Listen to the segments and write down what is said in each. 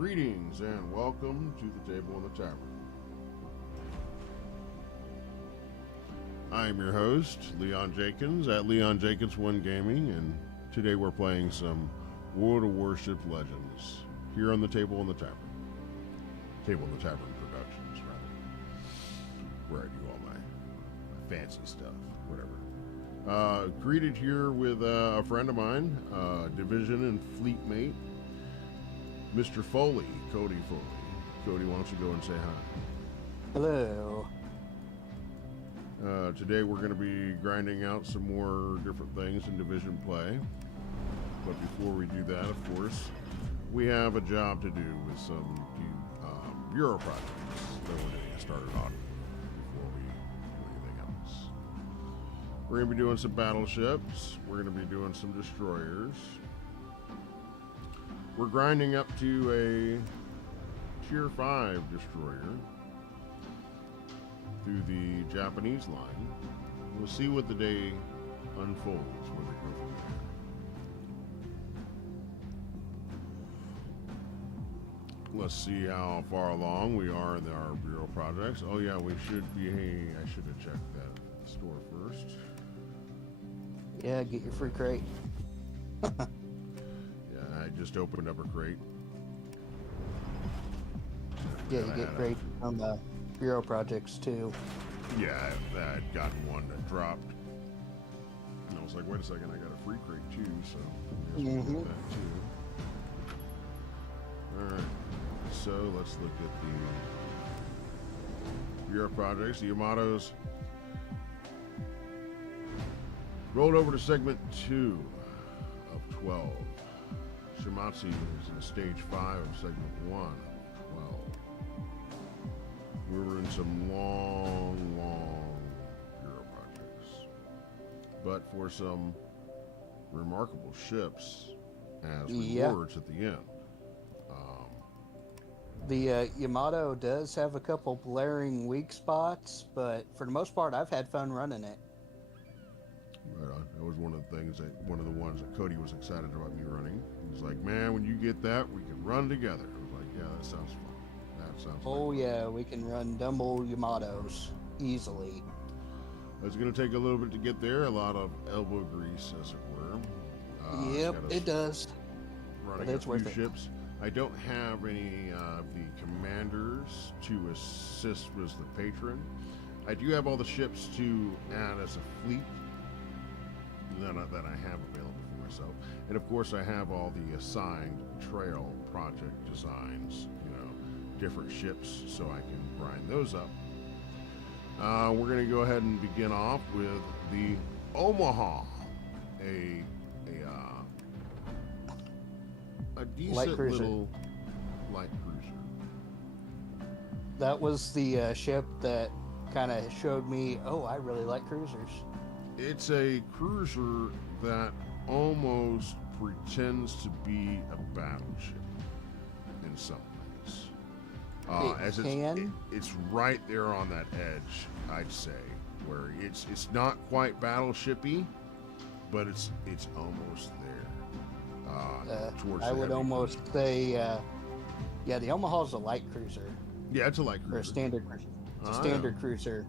Greetings and welcome to the Table in the Tavern. I am your host, Leon Jenkins, at Leon Jenkins 1 Gaming, and today we're playing some World of Warships Legends here on the Table in the Tavern. Table in the Tavern Productions, rather. Where I do all my fancy stuff, whatever. Greeted here with a friend of mine, Division and Fleet Mate, Mr. Foley, Cody Foley. Cody, why don't you go and say hi? Hello. Today we're going to be grinding out some more different things in Division play. But before we do that, of course, we have a job to do with some Bureau projects that we're going to get started on before we do anything else. We're going to be doing some battleships. We're going to be doing some destroyers. We're grinding up to a Tier 5 destroyer through the Japanese line. We'll see what the day unfolds when we go from there. Let's see how far along we are in our Bureau projects. Oh yeah, we should be, hey, I should have checked that store first. Yeah, get your free crate. I just opened up a crate. Yeah, you get crate on the Bureau projects too. Yeah, I had gotten one that dropped. And I was like, wait a second, I got a free crate too, so I guess we'll do that too. Alright, so let's look at the Bureau projects. The Yamatos rolled over to segment 2 of 12. Shimatsu is in stage 5 of segment 1 of 12. We were in some long Bureau projects. But for some remarkable ships as rewards at the end. The Yamato does have a couple blaring weak spots, but for the most part, I've had fun running it. Right on. That was one of the things one of the ones that Cody was excited about me running. He was like, man, when you get that, we can run together. I was like, yeah, that sounds fun. That sounds Oh, fun. yeah, we can run double Yamatos easily. It's going to take a little bit to get there, a lot of elbow grease, as it were. Yep, it does. Running But it's a worth few it. ships. I don't have any of the commanders to assist as the patron. I do have all the ships to add as a fleet that I have available for myself. And of course I have all the assigned trail project designs, different ships, so I can grind those up. We're going to go ahead and begin off with the Omaha, a decent little light cruiser. That was the ship that kind of showed me, oh, I really like cruisers. It's a cruiser that almost pretends to be a battleship in some ways. It's right there on that edge, I'd say, where it's not quite battleshipy, but it's almost there. I would almost say, the Omaha's a light cruiser. Yeah, it's a light cruiser. Or a standard cruiser. It's a standard cruiser.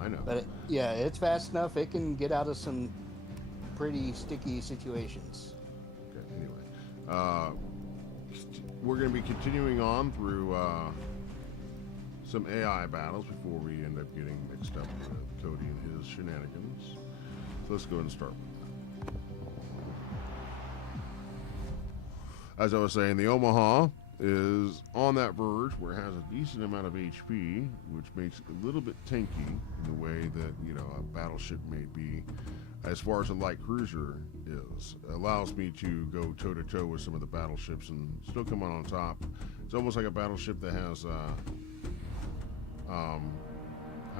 I know. But it's fast enough. It can get out of some pretty sticky situations. Okay, anyway. We're going to be continuing on through some AI battles before we end up getting mixed up with Cody and his shenanigans. So let's go ahead and start with that. As I was saying, the Omaha is on that verge where it has a decent amount of HP, which makes it a little bit tanky in the way that, a battleship may be. As far as a light cruiser is, it allows me to go toe-to-toe with some of the battleships and still come out on top. It's almost like a battleship that has, how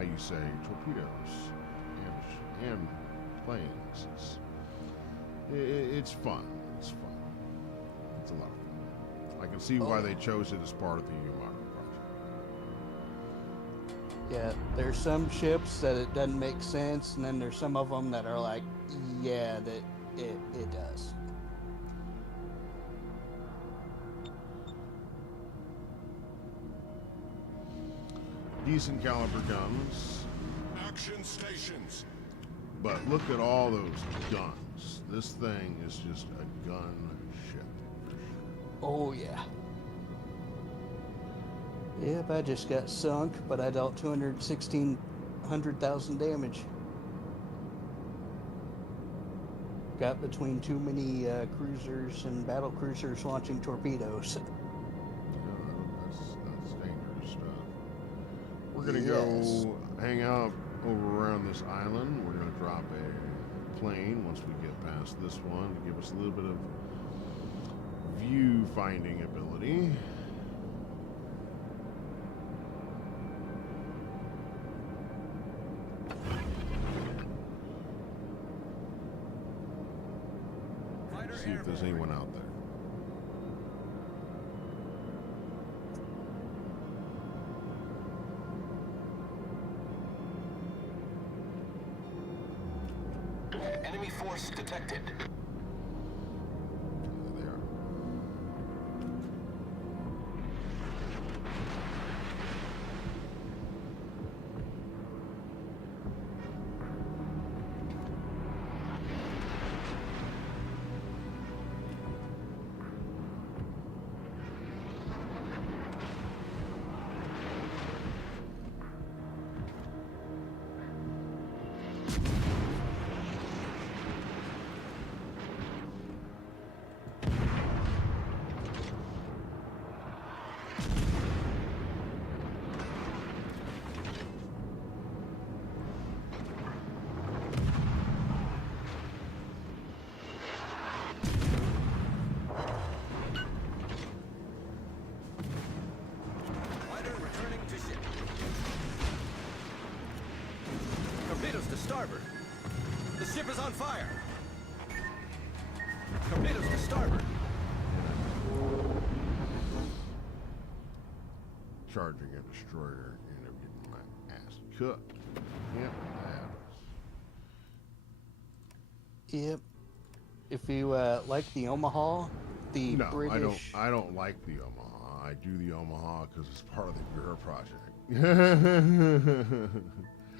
you say, torpedoes and planes. It's fun. It's fun. It's a lot of fun. I can see why they chose it as part of the Yamato project. Yeah, there's some ships that it doesn't make sense, and then there's some of them that are like, yeah, that it does. decent caliber guns. Action stations. But look at all those guns. This thing is just a gun ship. Oh, yeah. Yep, I just got sunk, but I dealt 216,000 damage. Got between too many cruisers and battle cruisers launching torpedoes. That's dangerous stuff. We're gonna go hang out over around this island. We're gonna drop a plane once we get past this one to give us a little bit of view finding ability. See if there's anyone out there. Enemy force detected. There they are. Torpedoes to starboard. The ship is on fire. Torpedoes to starboard. Charging a destroyer and I'm getting my ass cooked. Yep, that happens. Yep. If you like the Omaha, the No, British... I don't like the Omaha. I do the Omaha because it's part of the Bureau project.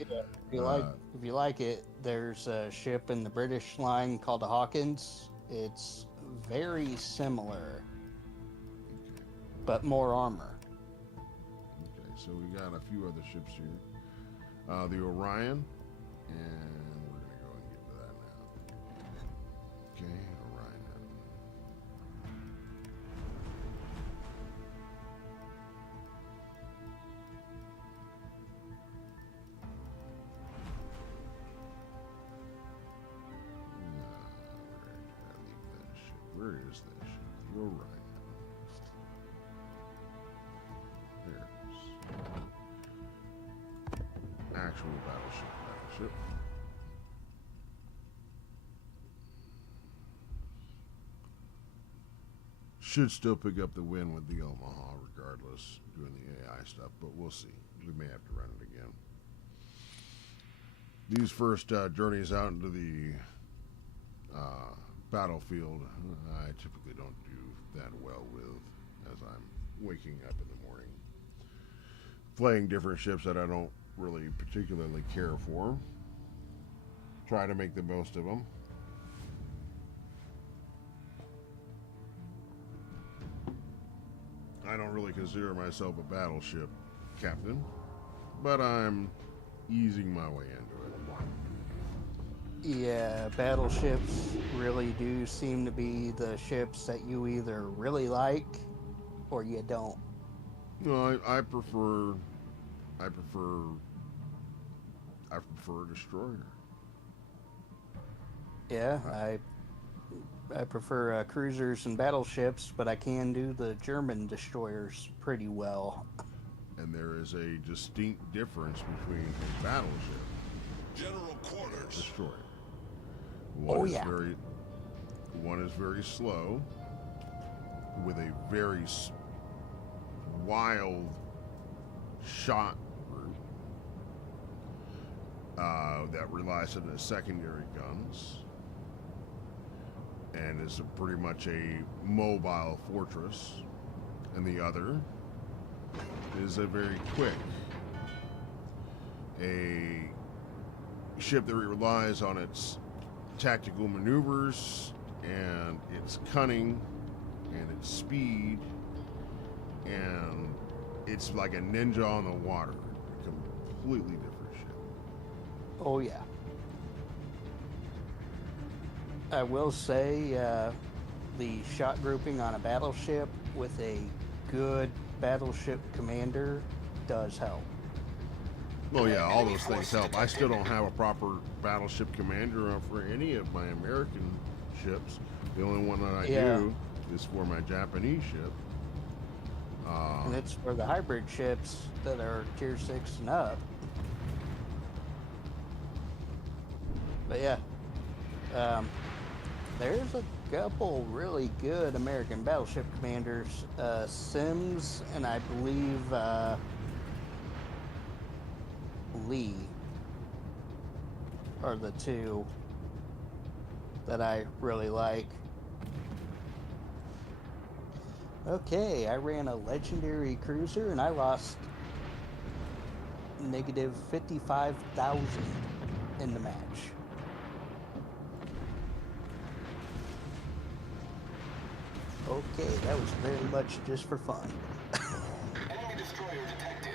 If you like it, there's a ship in the British line called the Hawkins. It's very similar, but more armor. Okay, so we got a few other ships here. The Orion, and we're gonna go and get to that now. Okay, Orion. Where is that ship? The Orion. There it is. Actual battleship. Should still pick up the win with the Omaha regardless, doing the AI stuff, but we'll see. We may have to run it again. These first journeys out into the battlefield, I typically don't do that well with, as I'm waking up in the morning, playing different ships that I don't really particularly care for. Try to make the most of them. I don't really consider myself a battleship captain, but I'm easing my way into it. Yeah, battleships really do seem to be the ships that you either really like or you don't. No, I prefer a destroyer. Yeah, I prefer cruisers and battleships, but I can do the German destroyers pretty well. And there is a distinct difference between a battleship General and a quarters. destroyer. One is very slow, with a very wild shot group that relies on the secondary guns and is pretty much a mobile fortress, and the other is a very quick a ship that relies on its tactical maneuvers and its cunning and its speed, and it's like a ninja on the water. A completely different ship. Oh yeah. I will say the shot grouping on a battleship with a good battleship commander does help. Well, yeah, all those things help. I still don't have a proper battleship commander for any of my American ships. The only one that I do is for my Japanese ship. And it's for the hybrid ships that are tier 6 and up. But yeah, there's a couple really good American battleship commanders. Sims and I believe Lee are the two that I really like. Okay, I ran a legendary cruiser and I lost negative 55,000 in the match. Okay, that was very much just for fun. Enemy destroyer detected.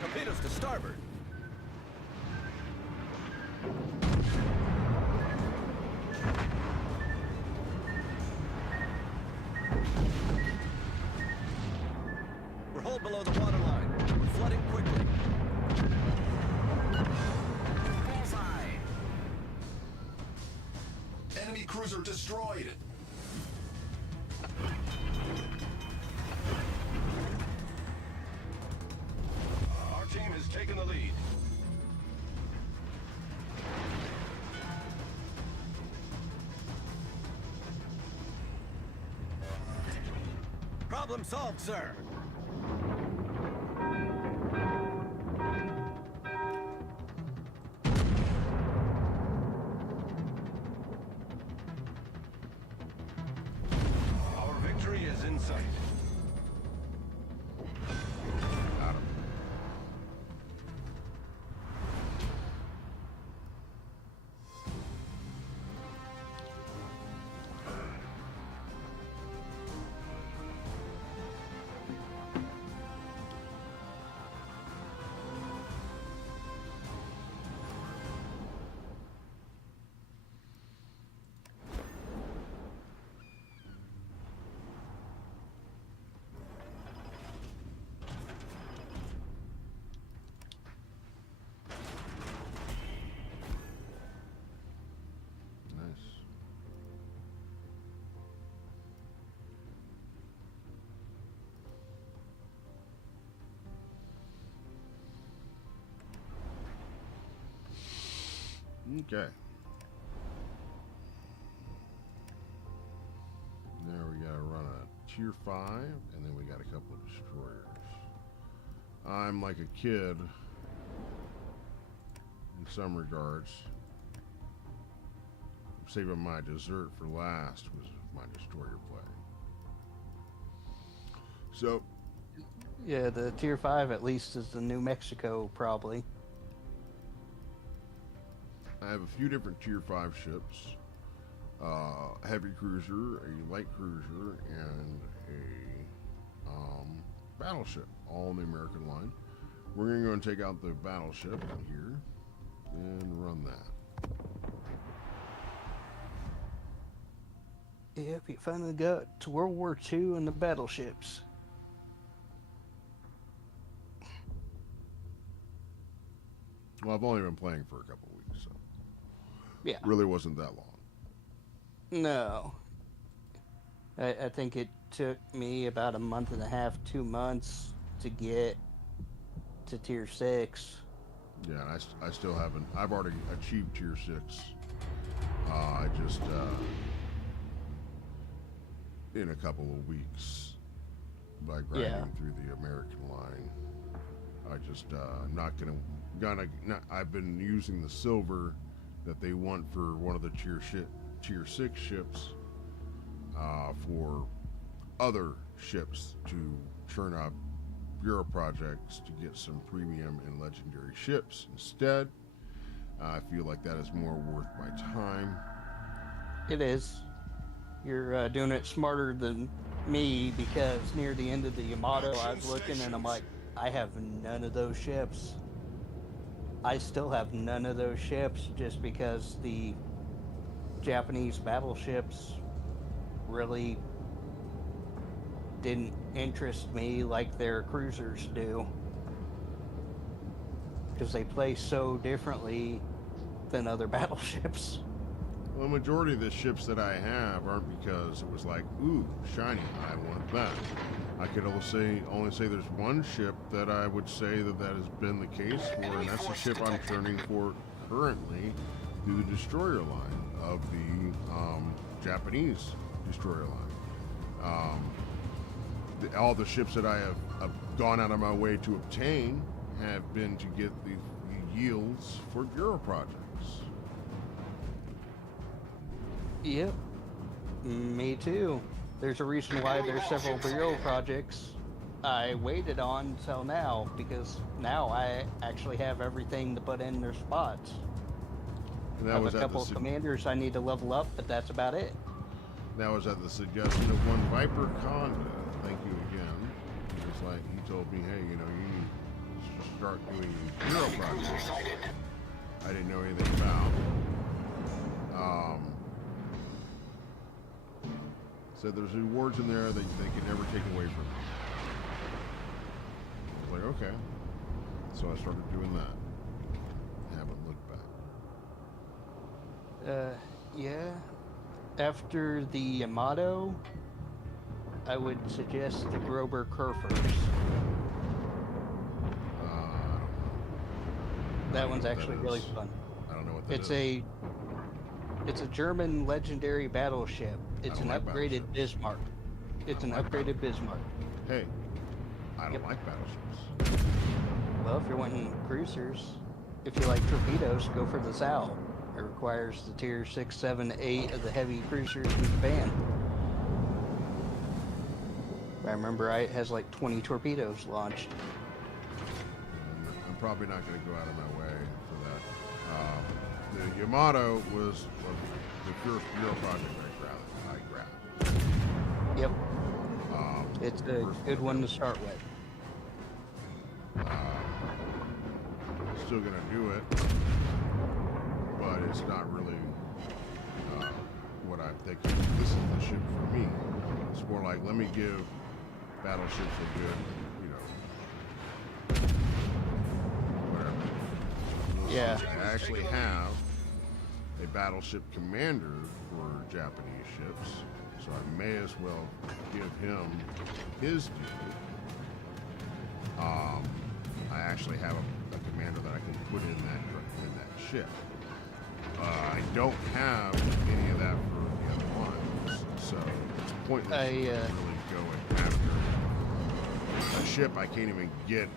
Torpedoes to starboard. We're hull below the waterline. We're flooding quickly. Bullseye. Enemy cruiser destroyed. Our team has taken the lead. Problem solved, sir. Our victory is in sight. Got him. Nice. Okay. Now we gotta run a tier 5, and then we got a couple of destroyers. I'm like a kid in some regards. I'm saving my dessert for last was my destroyer play. So, Yeah, the tier 5 at least is the New Mexico probably. I have a few different tier 5 ships. Heavy cruiser, a light cruiser, and a battleship, all in the American line. We're going to go and take out the battleship here and run that. Yep, you finally got to World War II and the battleships. Well, I've only been playing for a couple weeks, so Yeah. really wasn't that long. No. I think it took me about a month and a half, 2 months to get to tier 6. Yeah, and I still haven't. I've already achieved tier 6. I just in a couple of weeks by grinding through the American line. I just I've been using the silver that they want for one of the tier 6 ships for other ships to churn up Bureau projects to get some premium and legendary ships instead. I feel like that is more worth my time. It is. You're doing it smarter than me, because near the end of the Yamato, I was looking and I'm like, I have none of those ships. I still have none of those ships just because the Japanese battleships really didn't interest me like their cruisers do. Because they play so differently than other battleships. Well, the majority of the ships that I have aren't because it was like, ooh, shiny, I want that. I could only say there's one ship that I would say that has been the case for, and that's the ship I'm turning for currently through the destroyer line of the Japanese destroyer line. All the ships that I have gone out of my way to obtain have been to get the yields for Bureau projects. Yep. Me too. There's a reason why there's several Bureau projects I waited on till now, because now I actually have everything to put in their spots. And I have a couple of commanders I need to level up, but that's about it. That was at the suggestion of one Viper Conda. Thank you again. It's like he told me, hey, you know, you need to start doing Bureau projects. I didn't know anything about. Said there's rewards in there that they can never take away from you. I was like, okay. So I started doing that. Haven't looked back. Yeah. After the Yamato, I would suggest the Grober Kerfers. That one's actually really fun. I don't know what that is. It's a German legendary battleship. It's an upgraded Bismarck. It's an upgraded Bismarck. Hey, I don't like battleships. Well, if you're wanting cruisers, if you like torpedoes, go for the Zao. It requires the tier 6, 7, 8 of the heavy cruisers in Japan. I remember it has like 20 torpedoes launched. I'm probably not going to go out of my way for that. The Yamato was the first Bureau project I grabbed. Yep. It's a good one to start with. Still going to do it, but it's not really what I'm thinking. This is the ship for me. It's more like, let me give battleships a good, whatever. Yeah. I actually have a battleship commander for Japanese ships, so I may as well give him his due. I actually have a commander that I can put in that ship. I don't have any of that for the other ones, so it's pointless to really go after a ship I can't even get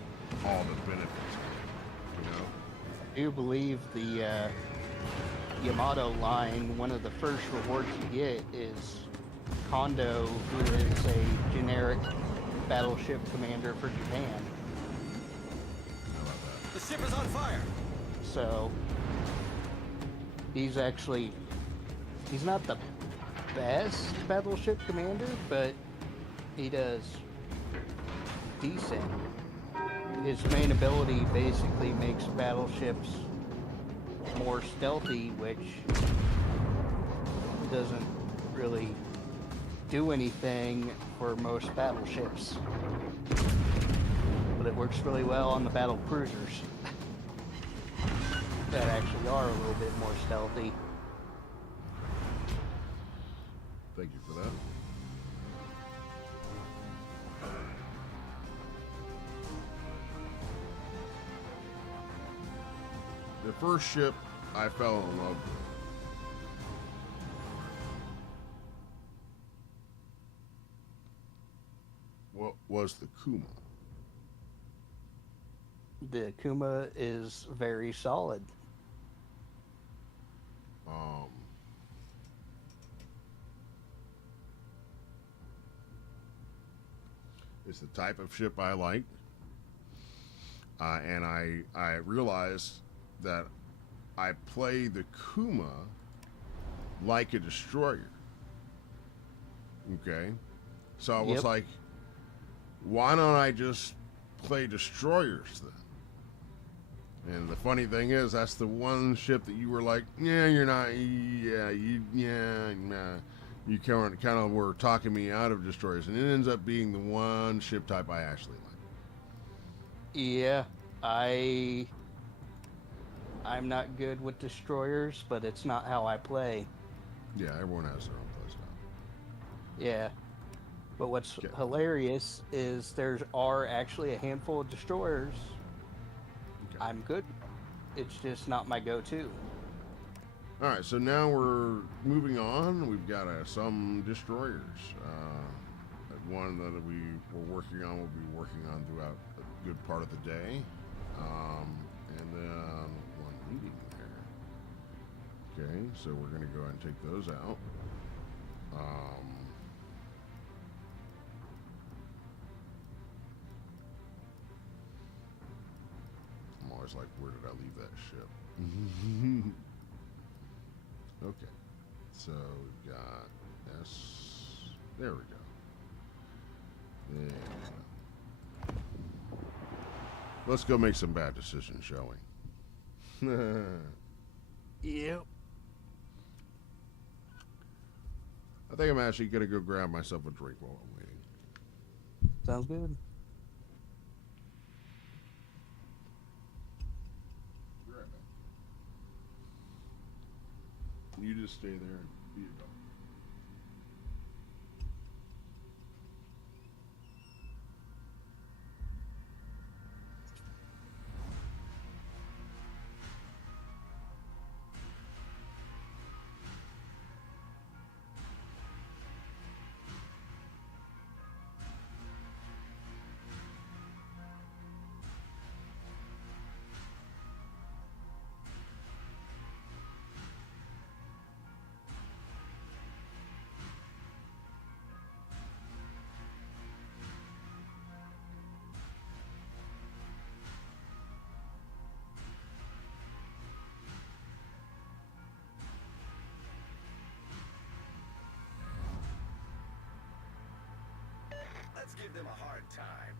all the benefits of, you know? I do believe the Yamato line, one of the first rewards you get is Kondo, who is a generic battleship commander for Japan. How about that? The ship is on fire. So he's not the best battleship commander, but he does decent. His main ability basically makes battleships more stealthy, which doesn't really do anything for most battleships. But it works really well on the battle cruisers that actually are a little bit more stealthy. Thank you for that. The first ship I fell in love with was the Kuma. The Kuma is very solid. It's the type of ship I like. And I realized that I play the Kuma like a destroyer. Okay? So I was like, why don't I just play destroyers then? And the funny thing is, that's the one ship that you were like, yeah, you're not, nah. You kind of were talking me out of destroyers, and it ends up being the one ship type I actually like. Yeah, I'm not good with destroyers, but it's not how I play. Yeah, everyone has their own play style. Yeah. But what's hilarious is are actually a handful of destroyers I'm good. It's just not my go-to. All right, so now we're moving on. We've got some destroyers. One that we were working on, we'll be working on throughout a good part of the day. And then one meeting there. Okay, so we're going to go ahead and take those out. I'm always like, where did I leave that ship? Okay, so we've got S. There we go. Yeah. Let's go make some bad decisions, shall we? Yep. I think I'm actually gonna go grab myself a drink while I'm waiting. Sounds good. Be right back. You just stay there and be a dog. Let's give them a hard time.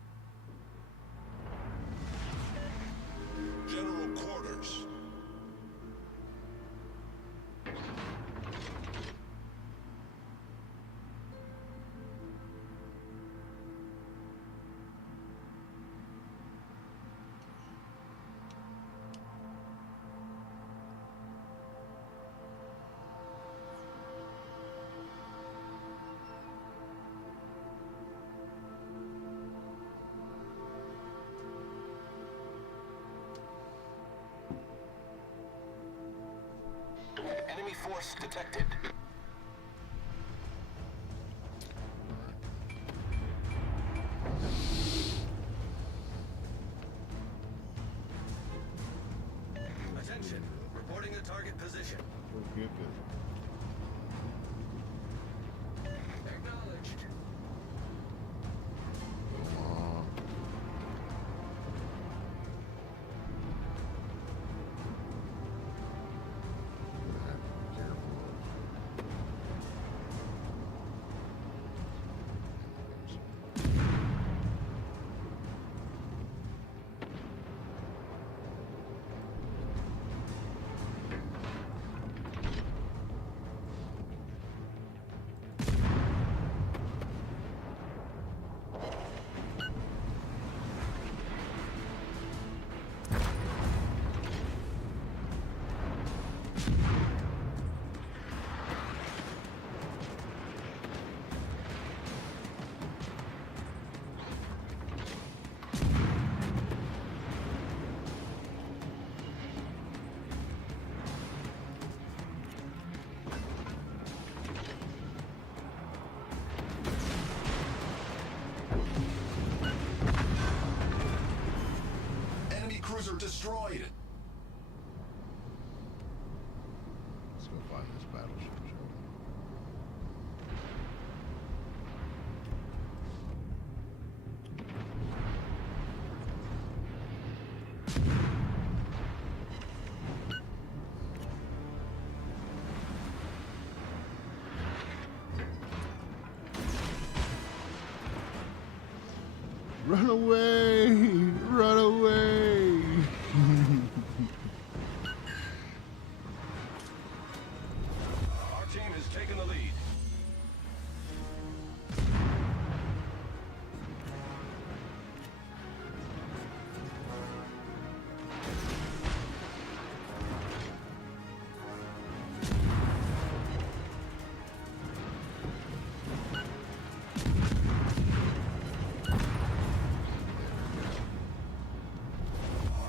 General quarters. Enemy force detected. Attention. Reporting the target position. Good. Acknowledged. Cruiser destroyed. Let's go find this battleship, shall we? Run away! Run away! Our team has taken the lead.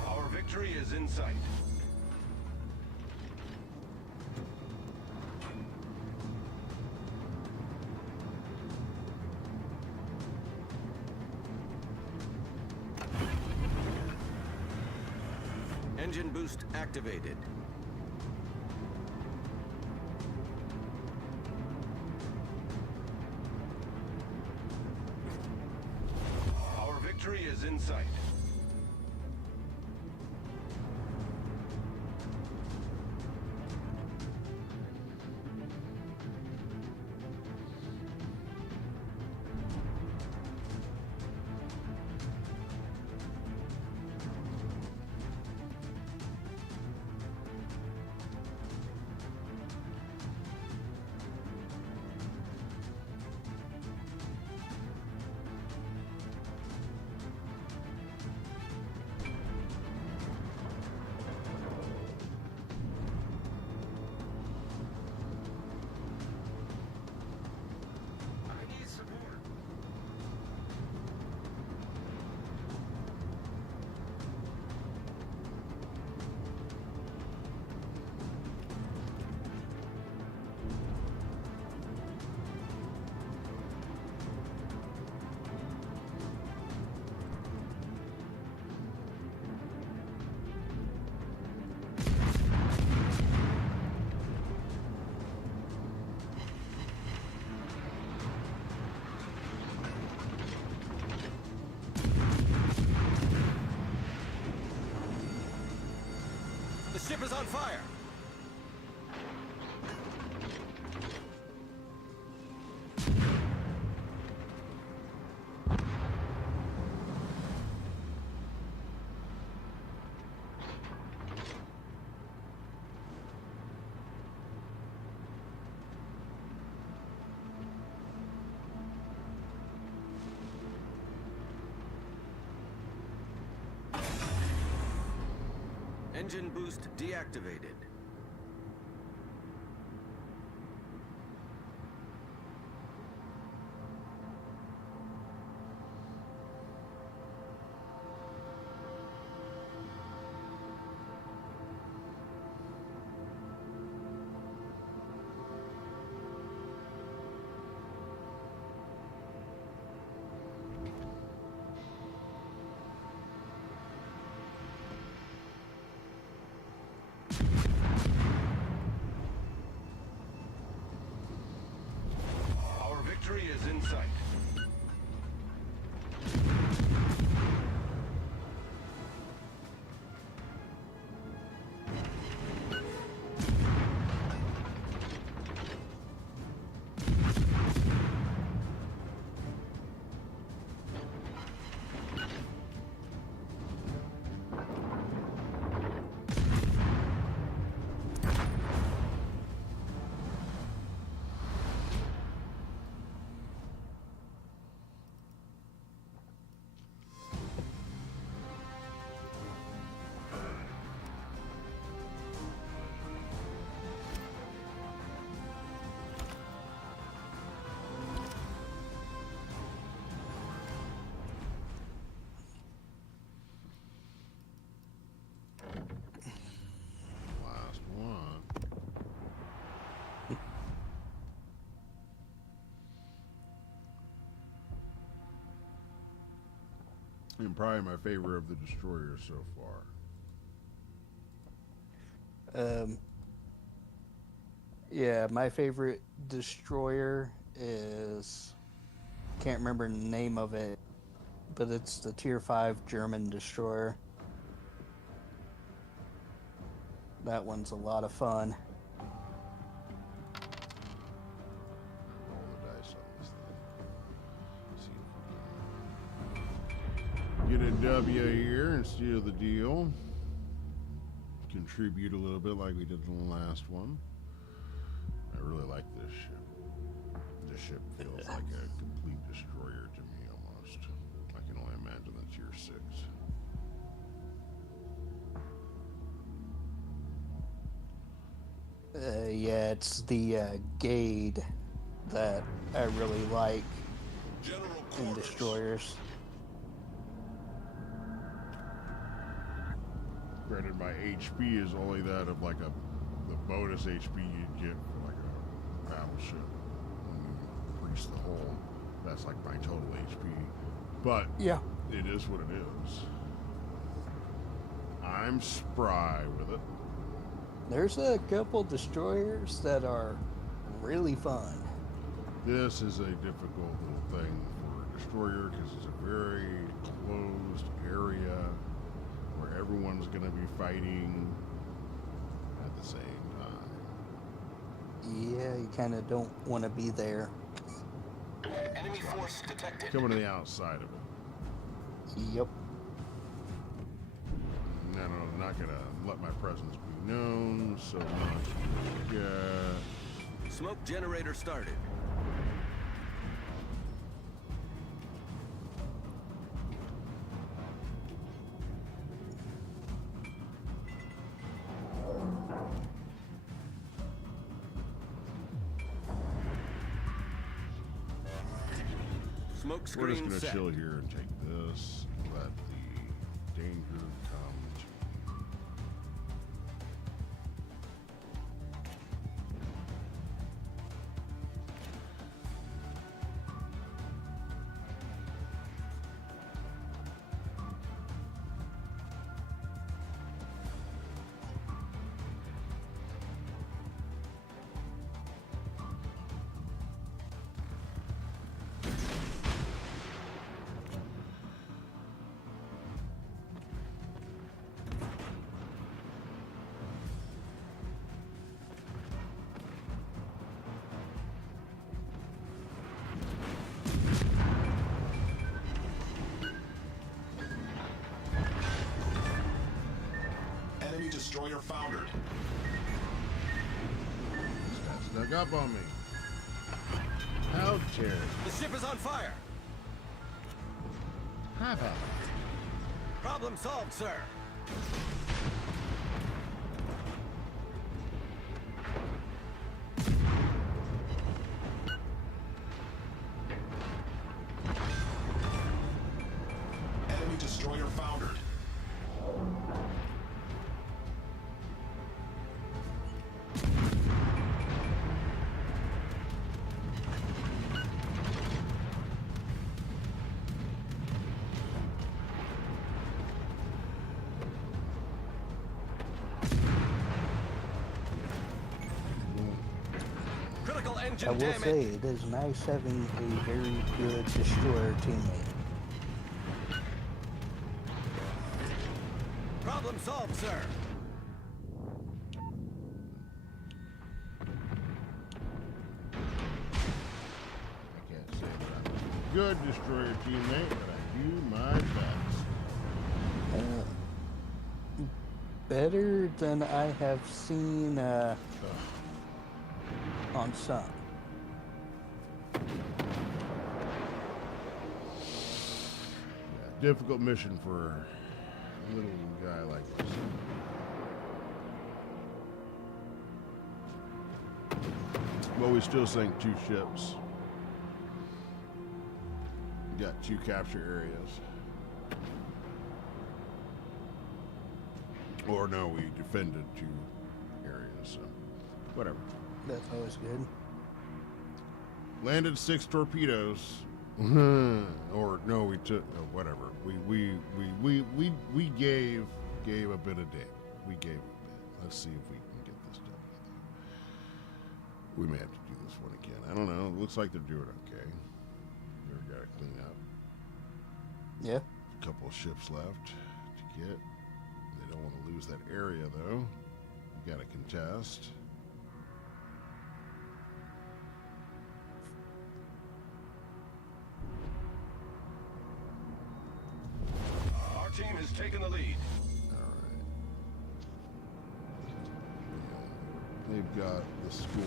Our victory is in sight. Engine boost activated. Our victory is in sight. I need support. The ship is on fire. Engine boost deactivated. Our victory is in sight. Last one. And probably my favorite of the destroyers so far. Yeah, my favorite destroyer is, can't remember the name of it, but it's the Tier 5 German destroyer. That one's a lot of fun. Roll the dice on this thing. See if we can. Alright, seal the deal. Contribute a little bit like we did in the last one. I really like this ship. This ship feels like a complete destroyer to me almost. I can only imagine the tier 6. Yeah, it's the Gade that I really like in destroyers. Granted, my HP is only that of like the bonus HP you'd get for like a battleship when you increase the hull. That's like my total HP. But Yeah. it is what it is. I'm spry with it. There's a couple destroyers that are really fun. This is a difficult little thing for a destroyer because it's a very closed area where everyone's going to be fighting at the same time. Yeah, you kind of don't want to be there. Enemy force detected. Coming to the outside of it. Yep. No, not going to let my presence be known so much. Yeah. Smoke generator started. Smoke We're just screen going to set. chill here and take this. Let the danger come to me. Enemy destroyer foundered. Snuck up on me. How dare you? The ship is on fire. Have at it. Problem solved, sir. Enemy destroyer foundered. Critical I engine will damage. say it is nice having a very good destroyer teammate. Problem solved, sir. I can't say that I'm a good destroyer teammate, but I do my best. Better than I have seen on some. Yeah, difficult mission for a little guy like this. Well, we still sank 2 ships. We got 2 capture areas. Or no, we defended 2 areas, so whatever. That's always good. Landed 6 torpedoes. Or no, we took whatever. We gave a bit of dig. We gave a bit. Let's see if we can get this done. We may have to do this one again. I don't know. It looks like they're doing okay. They've got to clean up. Yeah. A couple of ships left to get. They don't want to lose that area though. You got to contest. Our team has taken the lead. they've got the score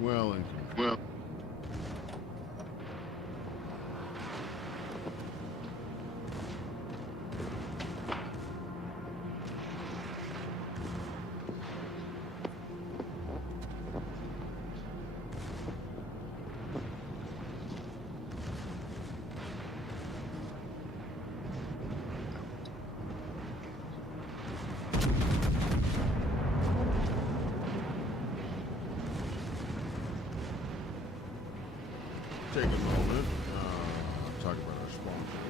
well in control. Take a moment, talk about our sponsor.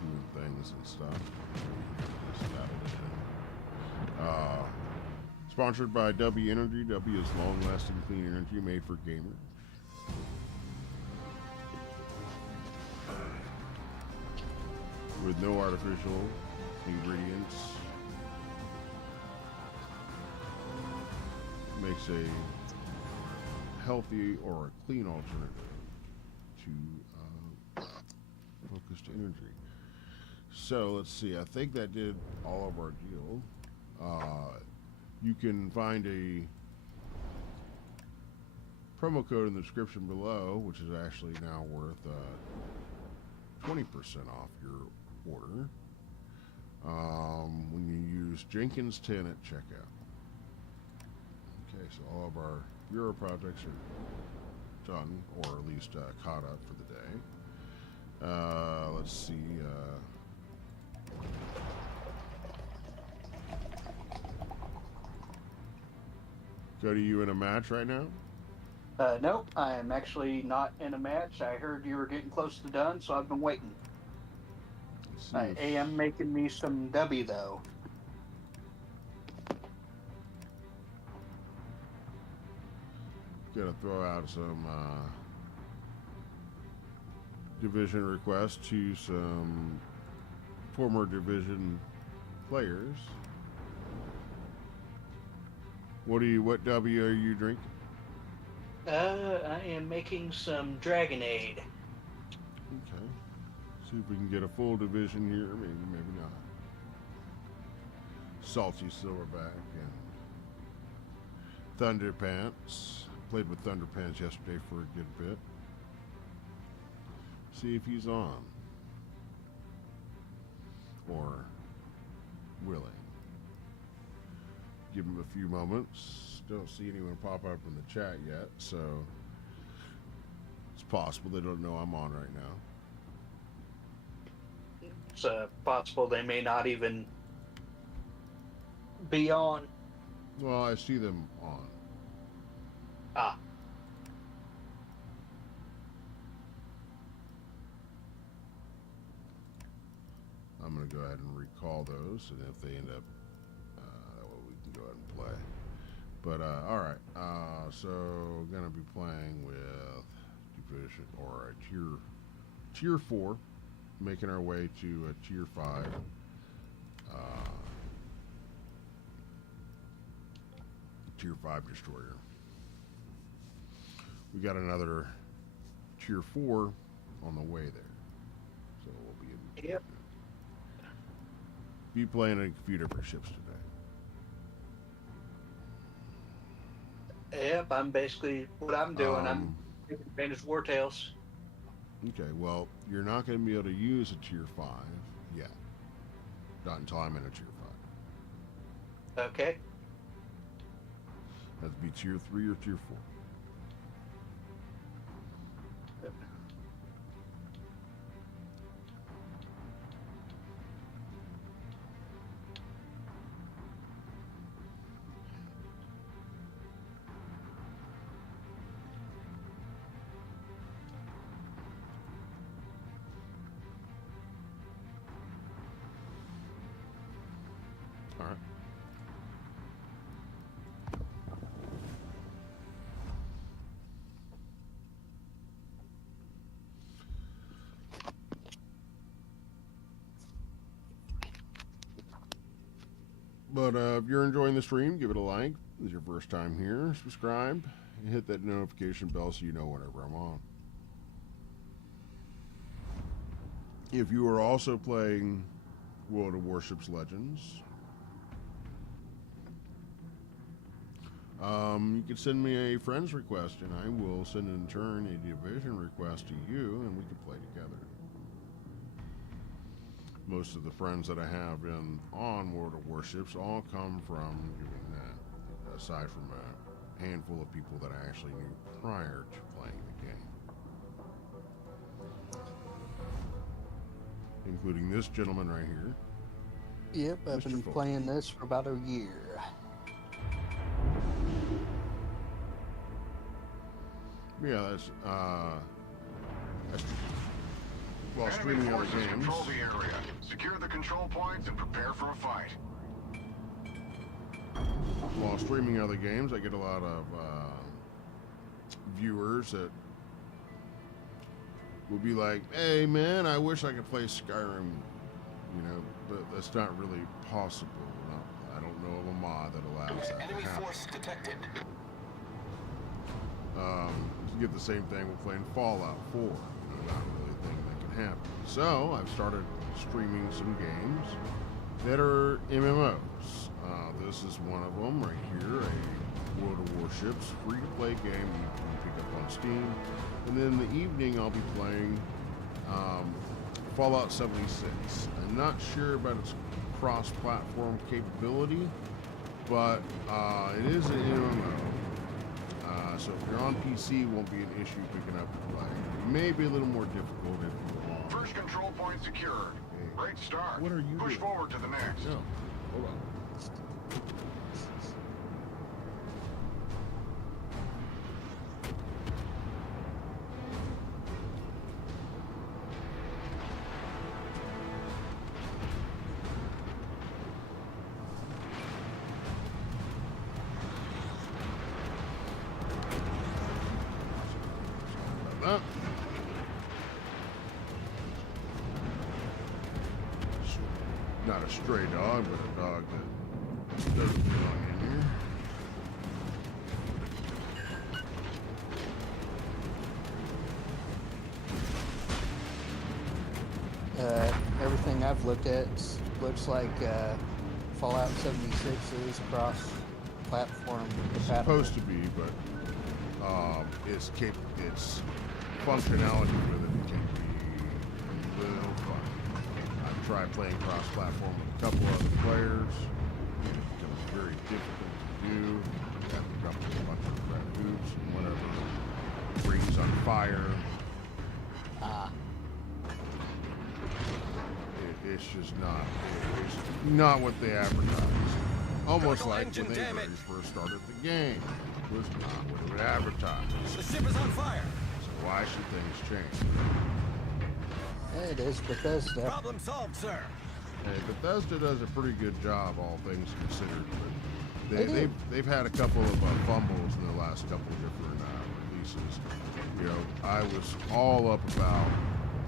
Doing things and stuff. Sponsored by W Energy. W is long-lasting clean energy made for gamers. With no artificial ingredients. Makes a healthy or a clean alternative to focused energy. So let's see. I think that did all of our deal. You can find a promo code in the description below, which is actually now worth 20% off your order when you use Jenkins10 at checkout. Okay, so all of our Bureau projects are done, or at least caught up for the day. Let's see. Go to you in a match right now? Nope, I am actually not in a match. I heard you were getting close to done, so I've been waiting. I am making me some W, though. Gonna throw out some division requests to some former division players. What W are you drinking? I am making some Dragonade. Okay. See if we can get a full division here. Maybe not. Salty Silverback and Thunder Pants. Played with Thunder Pants yesterday for a good bit. See if he's on. Or willing. Give him a few moments. Don't see anyone pop up in the chat yet, so it's possible they don't know I'm on right now. It's possible they may not even be on. Well, I see them on. Ah. I'm going to go ahead and recall those, and if they end up, well, we can go ahead and play. But, all right. So, going to be playing with division, or a tier 4, making our way to a tier 5. Tier 5 destroyer. We got another tier 4 on the way there. So we'll be in. Yep. Be playing a few different ships today. Yep, I'm basically what I'm doing. I'm taking advantage of Wartails. Okay, well, you're not going to be able to use a tier 5 yet. Not until I'm in a tier 5. Okay. That'd be tier 3 or tier 4. All right. But if you're enjoying the stream, give it a like. If this is your first time here, subscribe, and hit that notification bell so you know whenever I'm on. If you are also playing World of Warships Legends, you can send me a friend's request, and I will send in turn a division request to you, and we can play together. Most of the friends that I have on World of Warships all come from doing that, aside from a handful of people that I actually knew prior to playing the game. Including this gentleman right here. Yep, I've Mr. been Fulton. playing this for about a year. Yeah, that's while Enemy streaming other forces games. control the area. Secure the control points and prepare for a fight. While streaming other games, I get a lot of viewers that will be like, "Hey, man, I wish I could play Skyrim," but that's not really possible. I don't know of a mod that allows that Enemy to happen. force detected. You get the same thing with playing Fallout 4. Not really a thing that can happen. So I've started streaming some games that are MMOs. This is one of them right here, a World of Warships free-to-play game you can pick up on Steam. And then in the evening I'll be playing Fallout 76. I'm not sure about its cross-platform capability, but it is an MMO. So if you're on PC, it won't be an issue picking up and playing. It may be a little more difficult if you're on. First control point secured. Great start. What are you Push doing? forward to the next. No, hold on. That. Not a stray dog, but a dog that doesn't belong in here. Everything I've looked at looks like Fallout 76 is cross-platform compatible. Supposed to be, but its functionality with it can be a little fun. I've tried playing cross-platform with a couple other players. It becomes very difficult to do. You have to jump through a bunch of red hoops and whatever. Rings on fire. It's just not. It's not what they advertise. Almost Critical like engine when they very damage. first started the game. It was not what it would advertise. The ship is on fire. So why should things change? It is Bethesda. Problem solved, sir. Hey, Bethesda does a pretty good job, all things considered. But They do. they've had a couple of fumbles in the last couple of different releases. I was all up about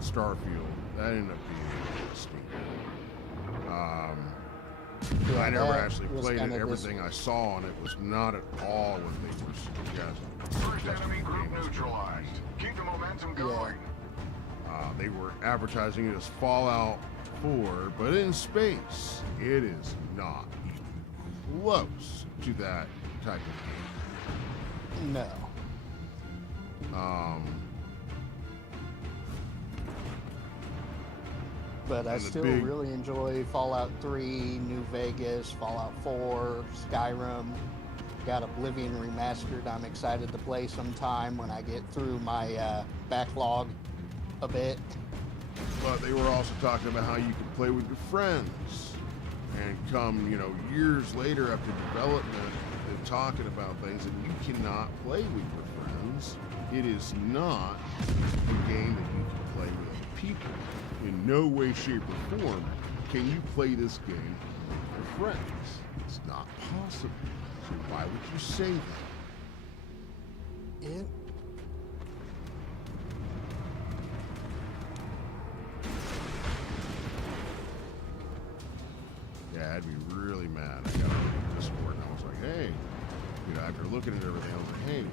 Starfield. That ended up being a stink. Yeah, I never that actually was played it. kinda Everything I saw on it was not at all what they were suggesting. First enemy group neutralized. Keep the momentum going. They were advertising it as Fallout 4, but in space. It is not even close to that type of No. game. But I And the still big- really enjoy Fallout 3, New Vegas, Fallout 4, Skyrim. Got Oblivion Remastered. I'm excited to play sometime when I get through my backlog a bit. But they were also talking about how you could play with your friends. And come, years later after development, they're talking about things that you cannot play with your friends. It is not a game that you can play with other people. In no way, shape, or form can you play this game with your friends. It's not possible. So why would you say that? It, Yeah, I'd be really mad. I got on Discord and I was like, hey, after looking at everything, I was like, hey,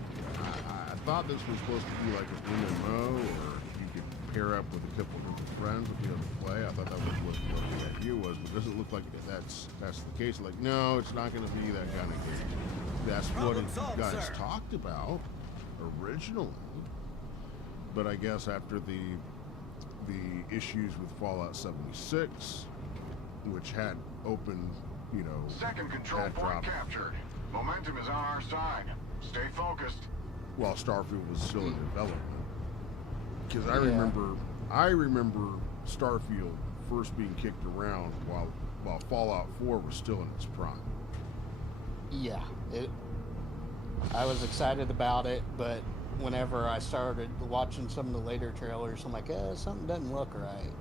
I thought this was supposed to be like an MMO, or you could pair up with a couple of different friends to be able to play. I thought that was what the idea was, but it doesn't look like that's the case. Like, no, it's not going to be that kind of game. That's what Problem solved, you guys sir. talked about originally. But I guess after the issues with Fallout 76, which had opened, you know, Second control had point dropped captured. Momentum is on our side. Stay focused. while Starfield was still in development. Because I Yeah. remember Starfield first being kicked around while Fallout 4 was still in its prime. Yeah, I was excited about it, but whenever I started watching some of the later trailers, I'm like, something doesn't look right.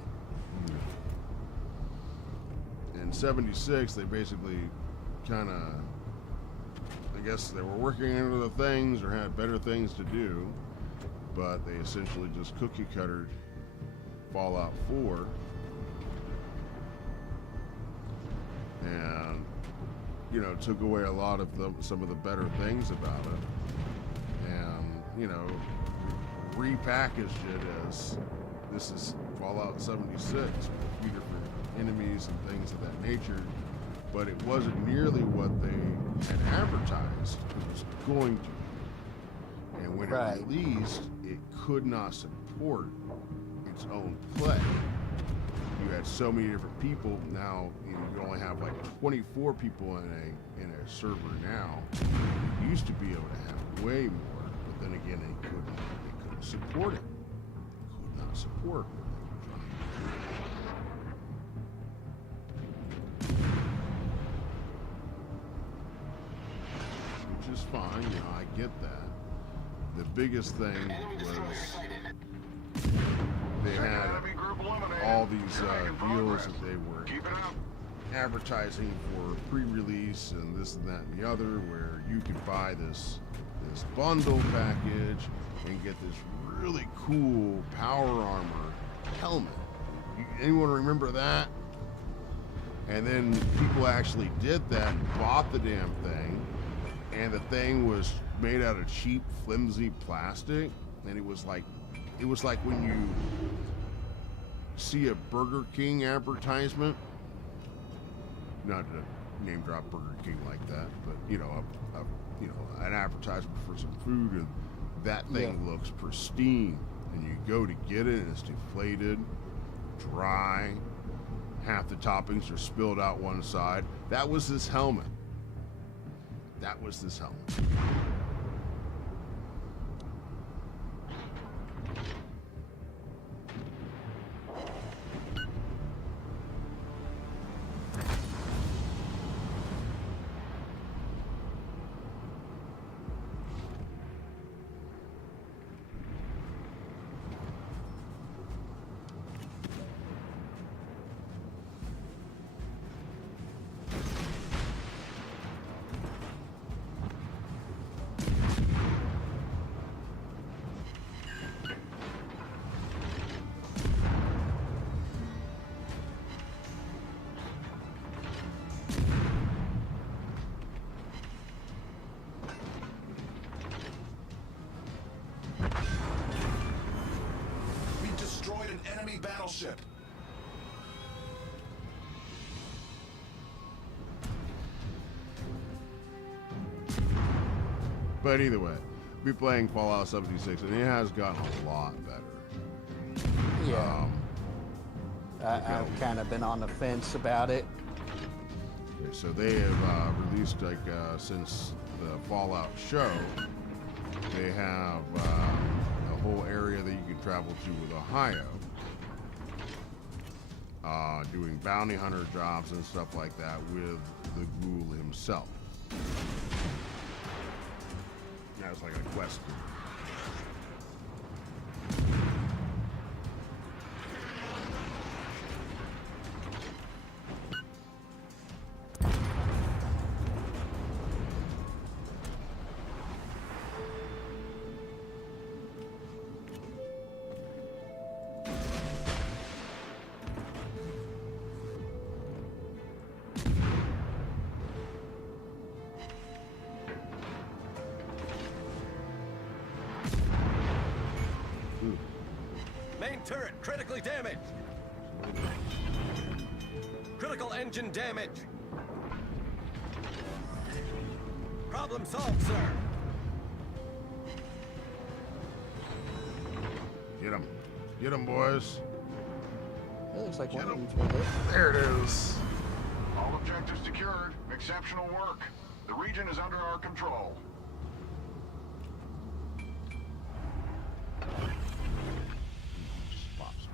In 76, they basically kind of, I guess they were working into the things or had better things to do, but they essentially just cookie cuttered Fallout 4 and, you know, took away a lot of some of the better things about it and, you know, repackaged it as this is Fallout 76 with a few different enemies and things of that nature, but it wasn't nearly what they had advertised it was going to be. And when Right. it released, it could not support its own play. You had so many different people. Now you only have like 24 people in a server now. You used to be able to have way more, but then again, they couldn't support it. Could not support what they were trying to do. Which is fine, you know, I get that. The biggest thing Enemy destroyer was sighted. they Second had enemy group eliminated. all these You're making deals progress. that they were Keep it up. advertising for pre-release and this and that and the other, where you could buy this bundle package and get this really cool power armor helmet. Anyone remember that? And then people actually did that and bought the damn thing, and the thing was made out of cheap, flimsy plastic, and it was like when you see a Burger King advertisement, not to name drop Burger King like that, but you know, an advertisement for some food, and that thing looks pristine, and you go to get it, and it's deflated, dry, half the toppings are spilled out one side. That was this helmet. That was this helmet. We destroyed an enemy battleship. But either way, we're playing Fallout 76, and it has gotten a lot better. Yeah, I've kind of been on the fence about it. Okay, so they have released, like, since the Fallout show, they have a whole area that you can travel to with Ohio, doing bounty hunter jobs and stuff like that with the ghoul himself. That's like a quest. turret critically damaged. Critical engine damage. Problem solved, sir. Get him. Get him, boys. It looks like one of them's been hit. There it is. All objectives secured. Exceptional work. The region is under our control. Just pops.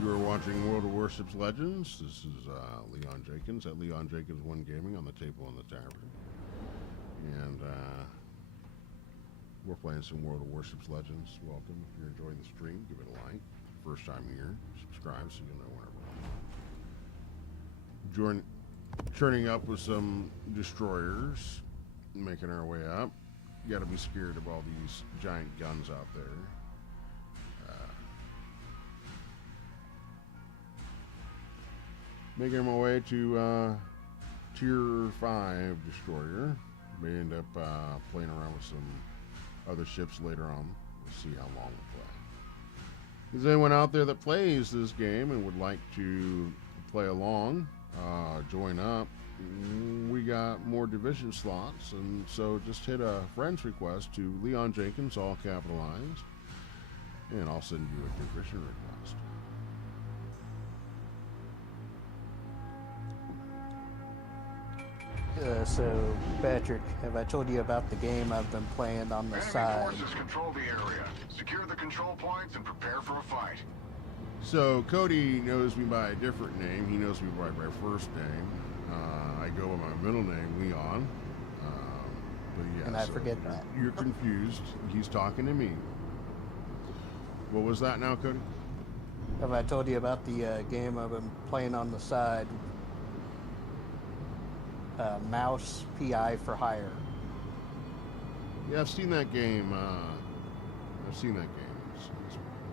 You are watching World of Warships Legends. This is Leon Jenkins at Leon Jenkins 1 Gaming on the table in the tavern. And we're playing some World of Warships Legends. Welcome. If you're enjoying the stream, give it a like. First time here, subscribe so you'll know whenever we're on. Churning up with some destroyers, making our way up. You gotta be scared of all these giant guns out there. Making my way to Tier 5 destroyer. May end up playing around with some other ships later on. We'll see how long we play. Is anyone out there that plays this game and would like to play along, join up? We got more division slots, and so just hit a friend's request to Leon Jenkins, all capitalized, and I'll send you a division request. So, Patrick, have I told you about the game I've been playing on the Enemy side? forces control the area. Secure the control points and prepare for a fight. So Cody knows me by a different name. He knows me by my first name. I go by my middle name, Leon. But yeah, And I so forget that. You're confused. He's talking to me. What was that now, Cody? Have I told you about the game I've been playing on the side? Mouse PI for hire. Yeah, I've seen that game. It's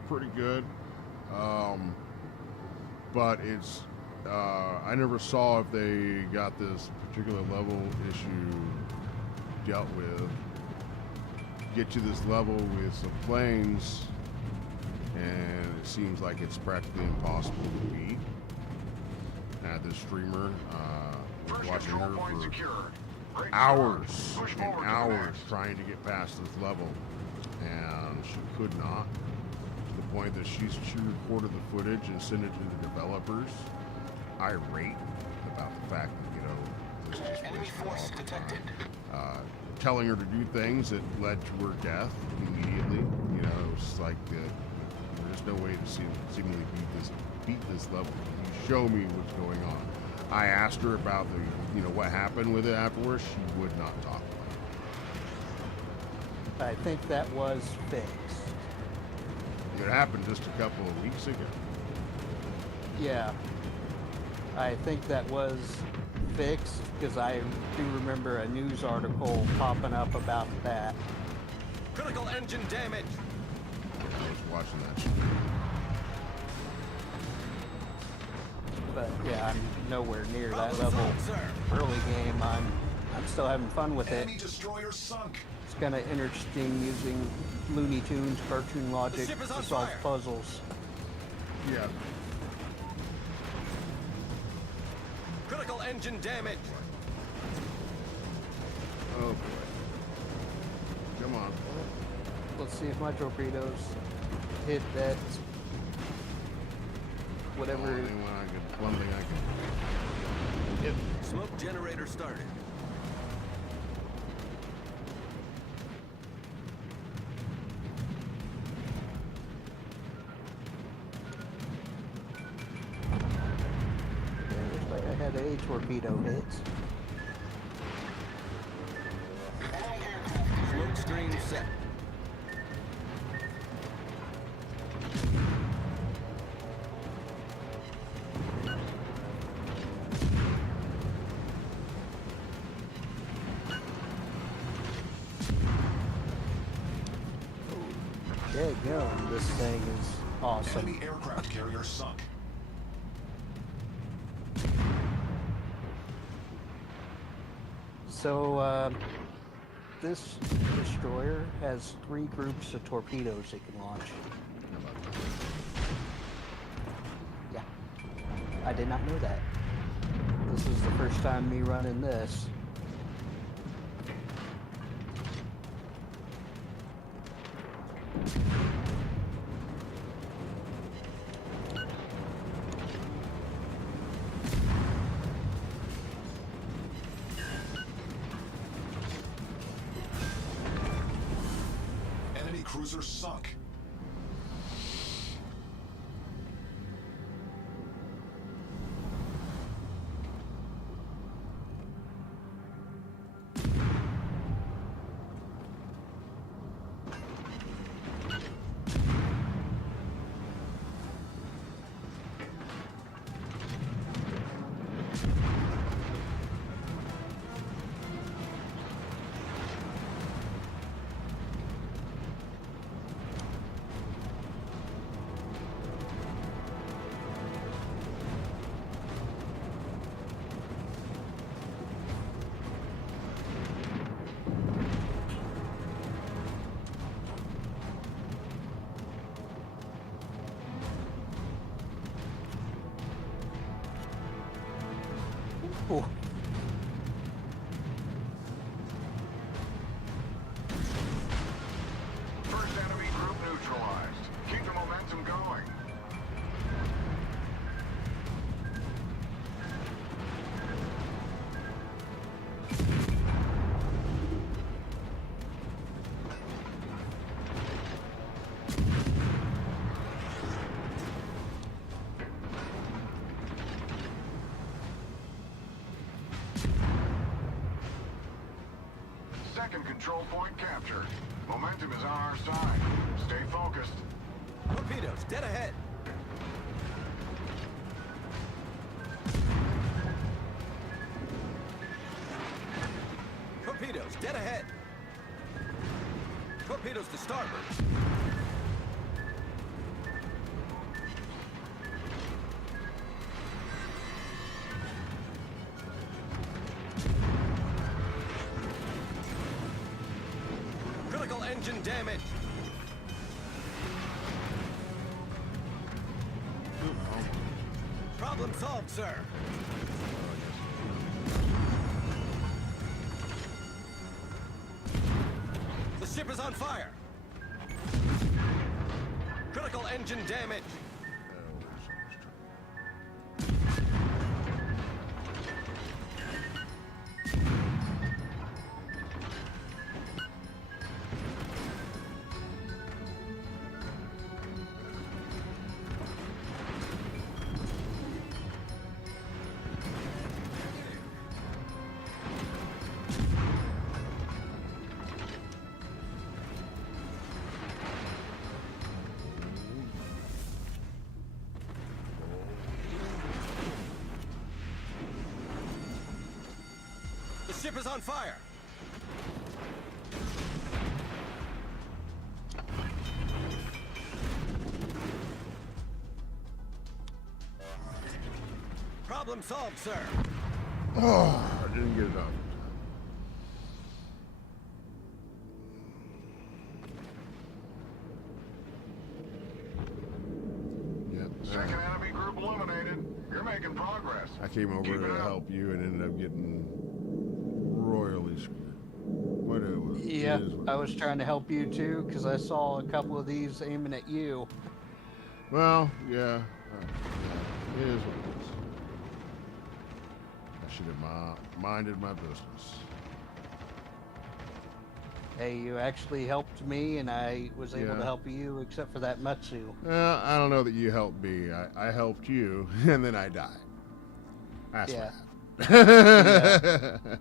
pretty good. But it's I never saw if they got this particular level issue dealt with. Get to this level with some planes, and it seems like it's practically impossible to beat. Had this streamer First watching control her point for secured. Great hours start. Push and forward to the hours next. trying to get past this level, and she could not, to the point that she recorded the footage and sent it to the developers, irate about the fact that, this just Enemy wasted force all the detected. time. Telling her to do things that led to her death immediately. It's like there's no way to seemingly beat this level. You show me what's going on. I asked her about what happened with it afterwards. She would not talk about I think that was fixed. it. It happened just a couple of weeks ago. Yeah. I think that was fixed because I do remember a news article popping up about that. Critical engine damage. I was watching that shit. But yeah, I'm nowhere near that Problem level. solved, sir. Early game, I'm still having fun with it. Enemy destroyer sunk. It's kind of interesting using Looney Tunes cartoon logic ship is to on solve fire. puzzles. Yeah. Critical engine damage. Oh boy. Come on. Let's see if my torpedoes hit that. Whatever. One thing I can hit. Smoke generator started. Yeah, looks like I had a torpedo hit. Smoke screen set. Dead gum, this thing is Awesome. Enemy aircraft carrier sunk. So, this destroyer has 3 groups of torpedoes it can launch. Yeah. I did not know that. This is the first time me running this. Enemy cruiser sunk. Ooh. First enemy group neutralized. Keep the momentum going. Second control point captured. Momentum is on our side. Stay focused. Torpedoes, dead ahead. Torpedoes, dead ahead. Torpedoes to starboard. Critical engine damage. Problem solved, sir. The ship is on fire. Critical engine damage. The ship is on fire. Problem solved, sir. Oh, I didn't get it out. Second enemy group eliminated. You're making progress. I came over Keep it to up. help you and ended up getting royally screwed. What it was. Yeah, it is what I it was is. trying to help you too, because I saw a couple of these aiming at you. Well, yeah. It is what it is. I should have minded my business. Hey, you actually helped me, and I was able Yeah. to help you, except for that Matsu. Well, I don't know that you helped me. I helped you, and then I died. That's Yeah. what happened.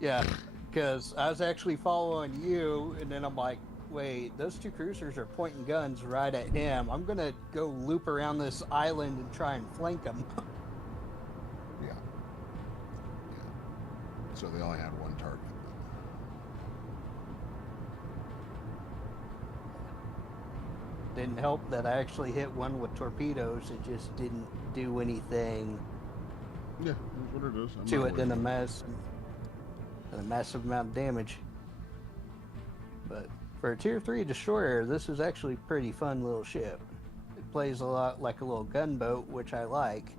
Yeah, because I was actually following you, and then I'm like, wait, those 2 cruisers are pointing guns right at him. I'm going to go loop around this island and try and flank him. Yeah. So they only had one target. Didn't help that I actually hit one with torpedoes. It just didn't do anything Yeah, that's what it is. I'm to not it than worried about it. a massive amount of damage. But for a tier 3 destroyer, this is actually a pretty fun little ship. It plays a lot like a little gunboat, which I like.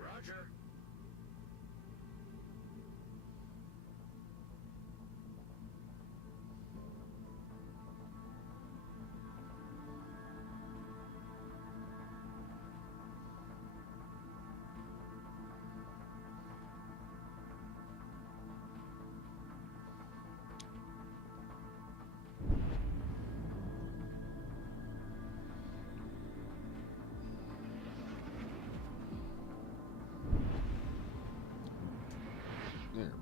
Roger. There.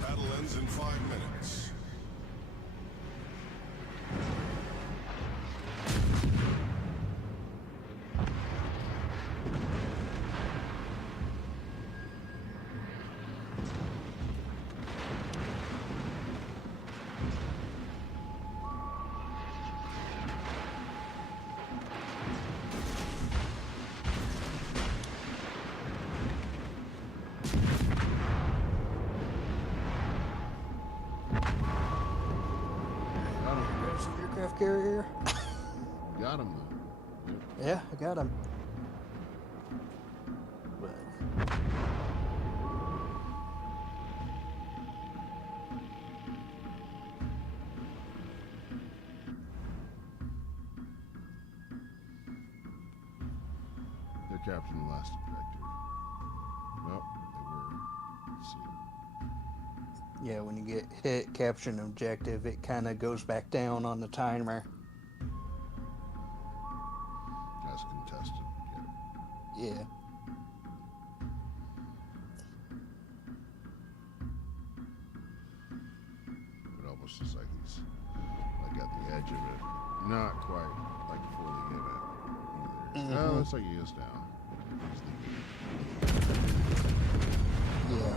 Battle ends in 5 minutes. There's an aircraft carrier. Got him though. Yep. Yeah, I got him. But They captured the last objective. Well, they were. Let's see. yeah, when you get hit, capture an objective, it kind of goes back down on the timer. As contested. Yeah. Yeah. It almost is like he's like at the edge of it. Not quite like fully in it either. No, looks like he is now. Yeah.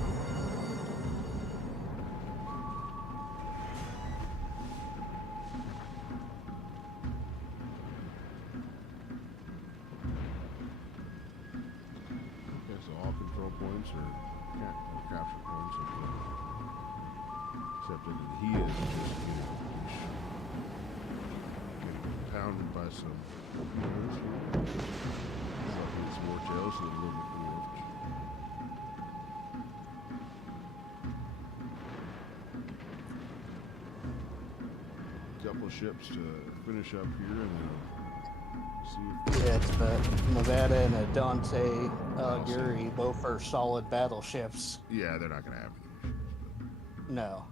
Okay, so all control points or capture points are good. Except that he is just getting pounded by some torpedoes here. So it's more tails, so they're a little bit dwarfed. Couple ships to finish up here and then see if Yeah, it's the Nevada and a Dante Alighieri, both are solid battleships. yeah, they're not gonna have any issues, but No.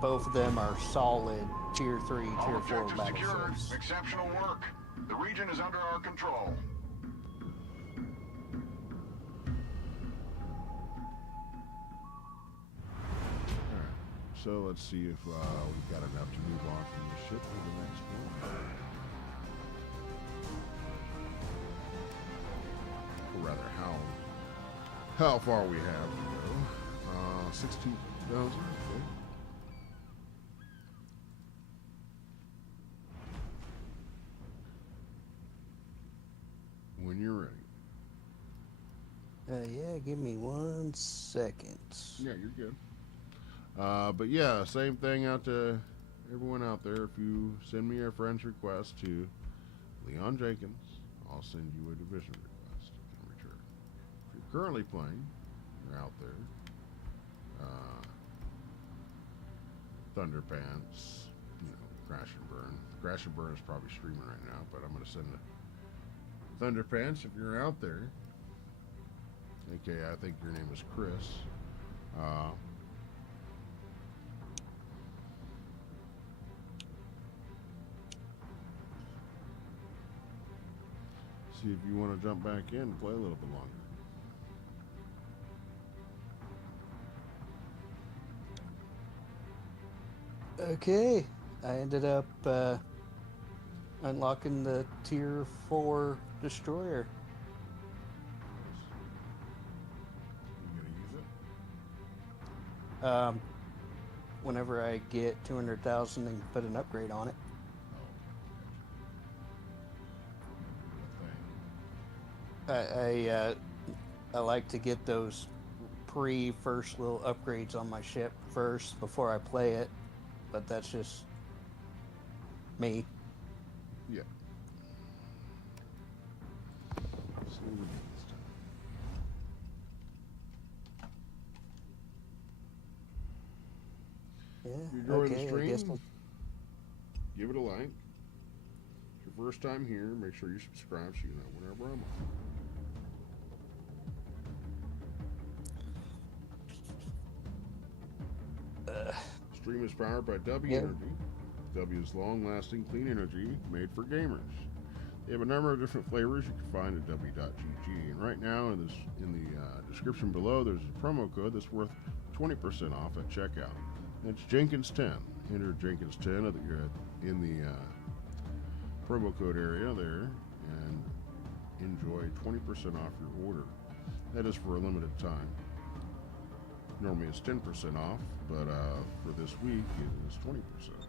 Both of them are solid tier 3, All tier 4 objectives secured. battleships. Exceptional work. The region is under our control. alright. So let's see if we've got enough to move on from the ship to the next one. Or rather, how far we have to go. 16,000. Okay. When you're ready. Yeah, give me 1 second. Yeah, you're good. But yeah, same thing out to everyone out there. If you send me a friend's request to Leon Jenkins, I'll send you a division request in return. If you're currently playing, you're out there. Thunderpants, Crash and Burn. Crash and Burn is probably streaming right now, but I'm going to send a Thunderpants if you're out there. Okay, I think your name is Chris. See if you want to jump back in and play a little bit longer. Okay, I ended up unlocking the Tier 4 destroyer. You gonna use it? Whenever I get 200,000 and put an upgrade on it. I like to get those first little upgrades on my ship first before I play it, but that's just me. Yeah. So what we do this time? Yeah. If you enjoy Okay, the I stream, guess give it a like. If your first time here, make sure you subscribe so you know whenever I'm on. Stream is powered by W Yeah. Energy. W is long-lasting, clean energy made for gamers. They have a number of different flavors you can find at w.gg. And right now, in the description below, there's a promo code that's worth 20% off at checkout. And it's Jenkins10. Enter Jenkins10 in the promo code area there and enjoy 20% off your order. That is for a limited time. Normally it's 10% off, but for this week it is 20%.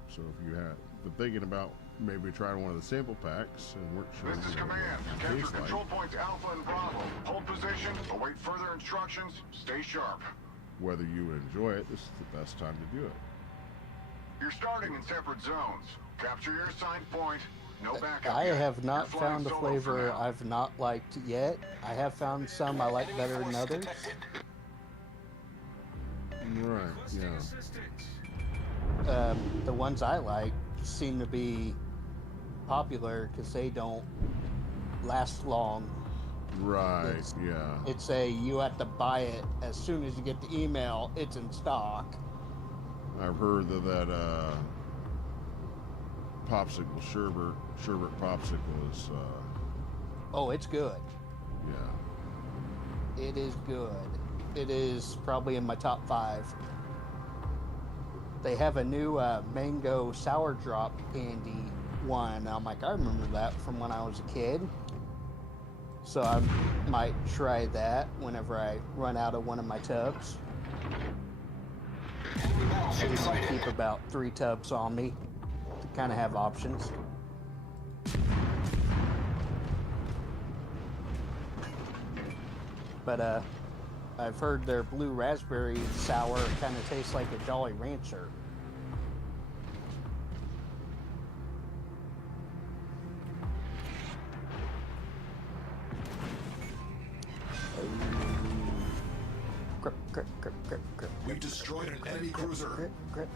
So if you have been thinking about maybe trying one of the sample packs and weren't sure This is what command. it Capture tastes like, control points Alpha and Bravo. Hold position, await further instructions, stay sharp. whether you would enjoy it, this is the best time to do it. You're starting in separate zones. Capture your assigned point. No backup I yet. have not You're flying found a solo for flavor now. I've not liked yet. I have found some I like better than others. Right, yeah. The ones I like seem to be popular because they don't last long. Right, It's- yeah. It's you have to buy it as soon as you get the email. It's in stock. I've heard that popsicle, sherbet popsicle is, Oh, it's good. yeah. It is good. It is probably in my top 5. They have a new mango sour drop candy one. I'm like, I remember that from when I was a kid. So I might try that whenever I run out of one of my tubs. I usually keep about 3 tubs on me to kind of have options. But I've heard their blue raspberry sour kind of tastes like a Jolly Rancher. Grab, grab, grab, grab, grab. We've destroyed an enemy cruiser. Grab.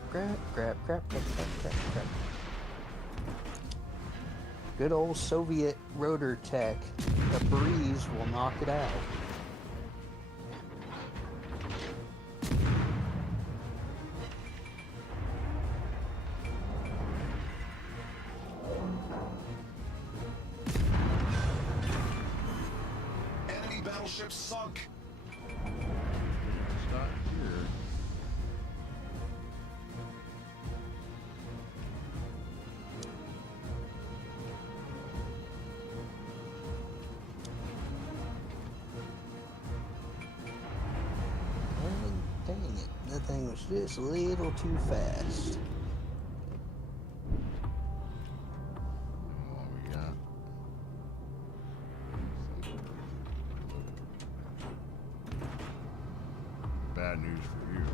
Good old Soviet rotor tech. The breeze will knock it out. Enemy battleship sunk. It's not here. Dang it. That thing was just a little too fast. What we got? Bad news for you.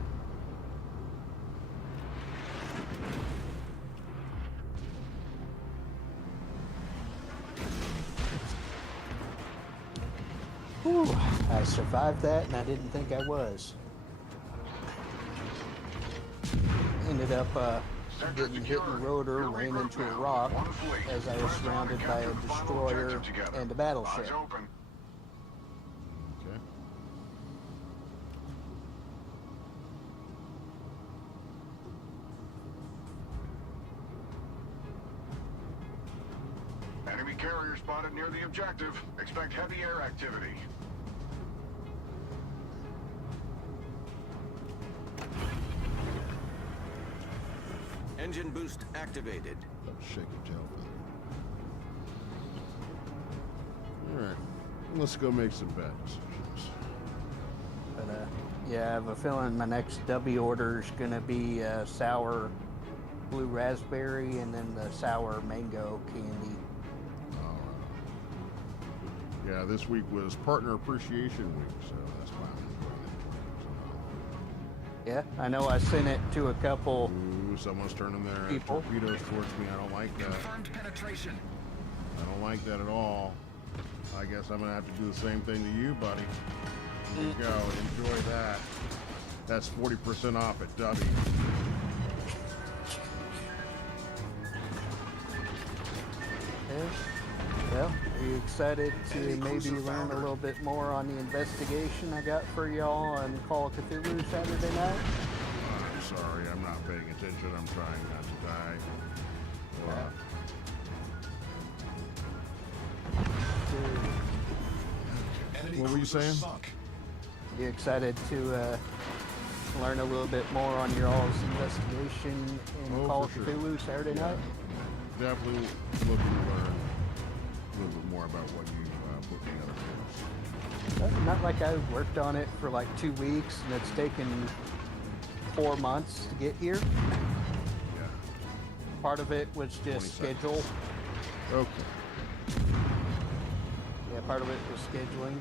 Whew, I survived that, and I didn't think I was. Ended up getting hit in the rotor, ran into a rock as I was surrounded by a destroyer and a battleship. Okay. Enemy carrier spotted near the objective. Expect heavy air activity. Engine boost activated. Shake your tail feather. Alright. Let's go make some bad decisions. But yeah, I have a feeling my next W order is gonna be sour blue raspberry and then the sour mango candy. Yeah, this week was Partner Appreciation Week, so that's why I'm doing it. Yeah, I know I sent it to a couple. Ooh, someone's turning their People. torpedoes towards me. I don't like that. Confirmed penetration. I don't like that at all. I guess I'm gonna have to do the same thing to you, buddy. Here you go. Enjoy that. That's 40% off at W. Yeah. Well, are you excited to maybe learn a little bit more on the investigation I got for y'all on Call of Cthulhu Saturday night? I'm sorry, I'm not paying attention. I'm trying not to die. Enemy What were you cruiser saying? Sunk. You excited to learn a little bit more on your all's investigation in Oh, Call of for sure. Cthulhu Saturday night? Definitely looking to learn a little bit more about what you put together for us. Not like I worked on it for like 2 weeks and it's taken 4 months to get here. Yeah. Part of it was 20 just seconds. schedule. Okay. Yeah, part of it was scheduling.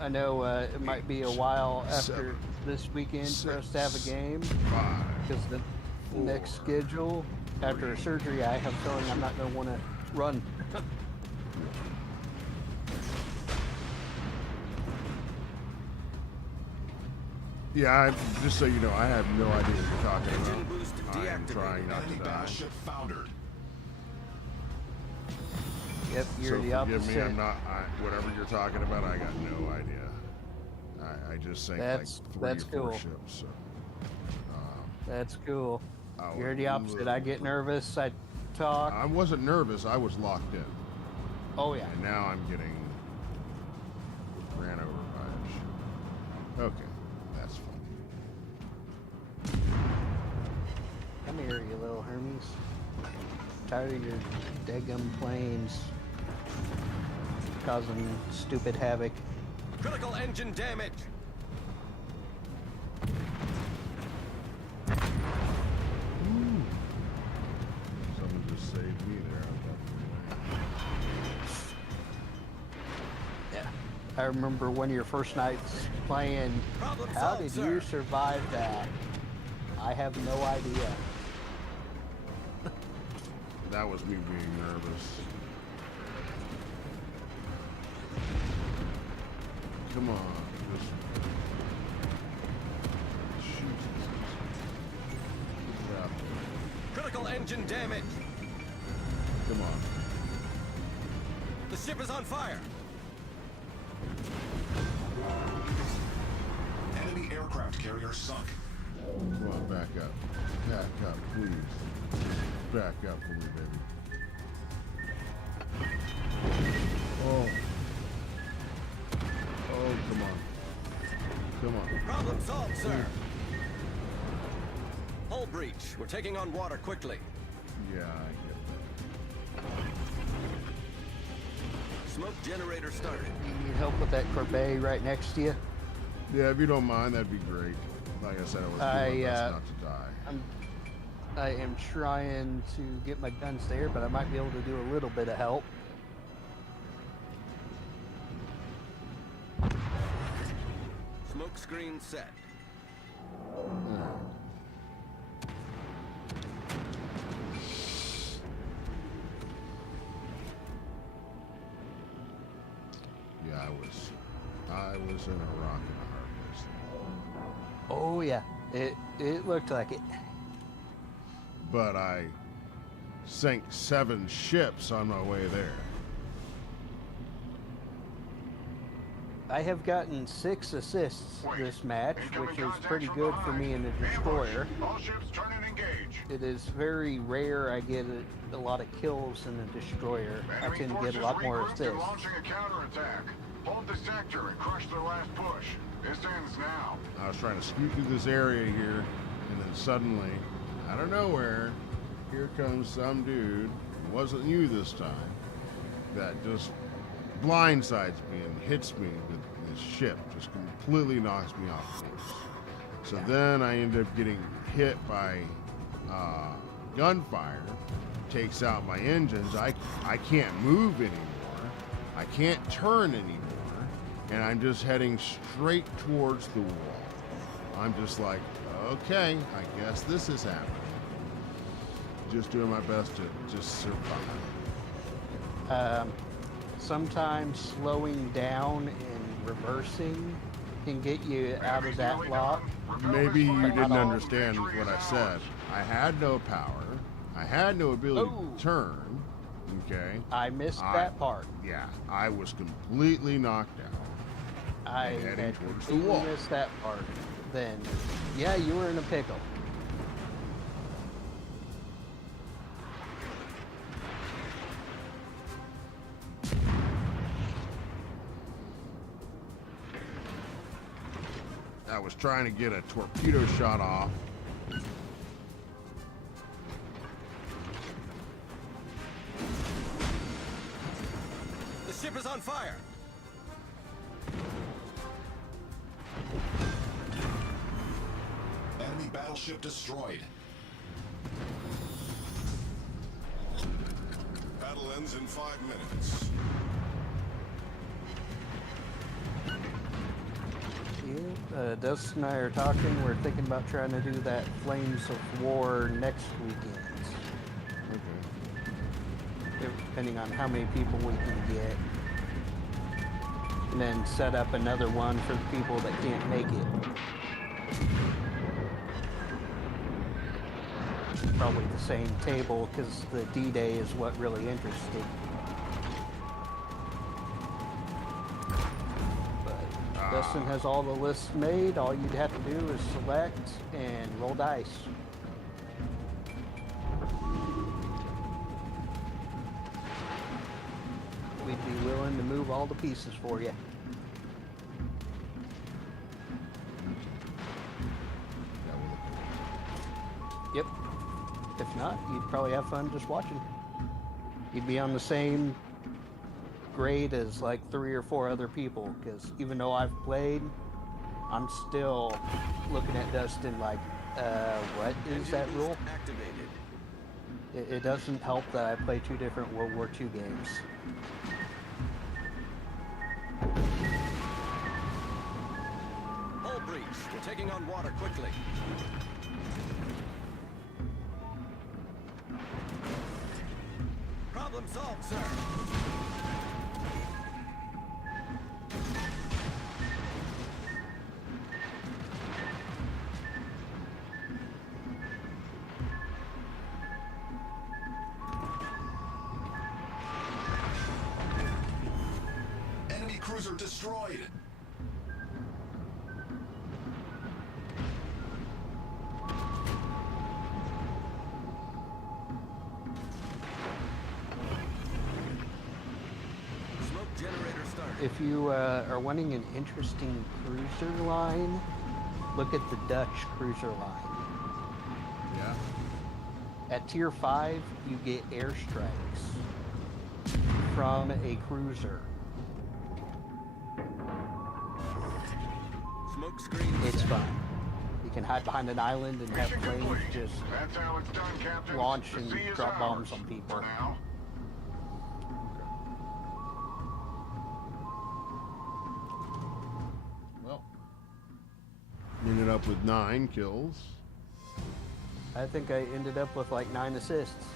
I know it might be a while after Seven, this weekend for us to have a game 5. because the next schedule after surgery, I have a feeling I'm not going to want to run. Yeah, just so you know, I have no idea what you're talking Engine about. boost I am deactivated. trying not to Enemy die. battleship foundered. Yep, you're So the forgive opposite. me, I'm not. Whatever you're talking about, I got no idea. I just sank That's- like 3 that's or 4 cool. ships. So, That's cool. I You're would the opposite. I get love- nervous. I talk. I wasn't nervous. I was locked in, Oh yeah. and now I'm getting ran over by a ship. Okay, that's fun. Come here, you little Hermes. Tired of your daggum planes causing stupid havoc. Critical engine damage. Someone just saved me there. Yeah. I remember one of your first nights playing. Problem How solved, did sir. you survive that? I have no idea. That was me being nervous. Come on, just shoot. Get it out there. Critical engine damage. Come on. The ship is on fire. Enemy aircraft carrier sunk. Come on, back up. Back up, please. Back up for me, baby. Oh. Oh, come on. Come on. Problem solved, sir. Hull breach. We're taking on water quickly. Yeah, I get Smoke generator started. You need help with that corbeille right next to you? that. Yeah, if you don't mind, that'd be great. Like I said, I was doing my best not to die. I am trying to get my guns there, but I might be able to do a little bit of help. Smoke screen set. was in a rock and a hard place. Oh yeah, it looked like it. But I sank 7 ships on my way there. I have gotten 6 assists this match, which is pretty good for me in a destroyer. All ships turn and engage. It is very rare I get a lot of kills in a destroyer. I Enemy tend to forces get a lot more regrouped and assists. launching a counterattack. Hold the sector and crush their last push. This ends now. I was trying to scoot through this area here, and then suddenly, out of nowhere, here comes some dude, it wasn't you this time, that just blindsides me and hits me with his ship, just completely knocks me off course. So then I end up getting hit by gunfire, takes out my engines. I can't move anymore. I can't turn anymore. And I'm just heading straight towards the wall. I'm just like, okay, I guess this is happening. Just doing my best to just survive. Sometimes slowing down and reversing can get you out of that lock. Maybe you didn't understand what I said. I had no power. I had no ability to turn. Okay. I missed that part. Yeah, I was completely knocked out. I heading had towards the completely wall. missed that part. Then, yeah, you were in a pickle. I was trying to get a torpedo shot off. The ship is on fire. Enemy battleship destroyed. Battle ends in 5 minutes. Yeah, Dustin and I are talking. We're thinking about trying to do that Flames of War next weekend. Depending on how many people we can get. And then set up another one for the people that can't make it. Probably the same table, because the D-Day is what really interested. But Dustin has all the lists made. All you'd have to do is select and roll dice. We'd be willing to move all the pieces for you. Yep. If not, you'd probably have fun just watching. You'd be on the same grade as like 3 or 4 other people, because even though I've played, I'm still looking at Dustin like, what is that rule? Activated. It doesn't help that I play 2 different World War II games. Hull breach. We're taking on water quickly. Problem solved, sir. Enemy cruiser destroyed. Smoke generator started. If you are wanting an interesting cruiser line, look at the Dutch cruiser line. Yeah. At Tier 5, you get airstrikes from a cruiser. Smoke screen. It's set. fun. You can hide behind an island and have Mission planes complete. just That's how it's done, Captain. launch The and sea is drop bombs ours on people. For now. Well, ended up with 9 kills. I think I ended up with like 9 assists.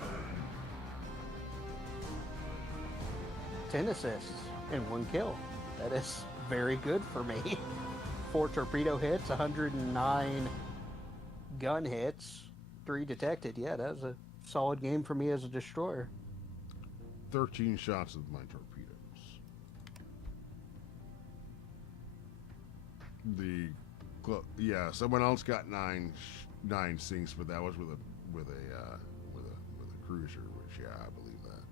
10 assists and 1 kill. That is very good for me. 4 torpedo hits, 109 gun hits, 3 detected. Yeah, that was a solid game for me as a destroyer. 13 shots with my torpedoes. Someone else got nine sinks, but that was with a cruiser, which I believe that.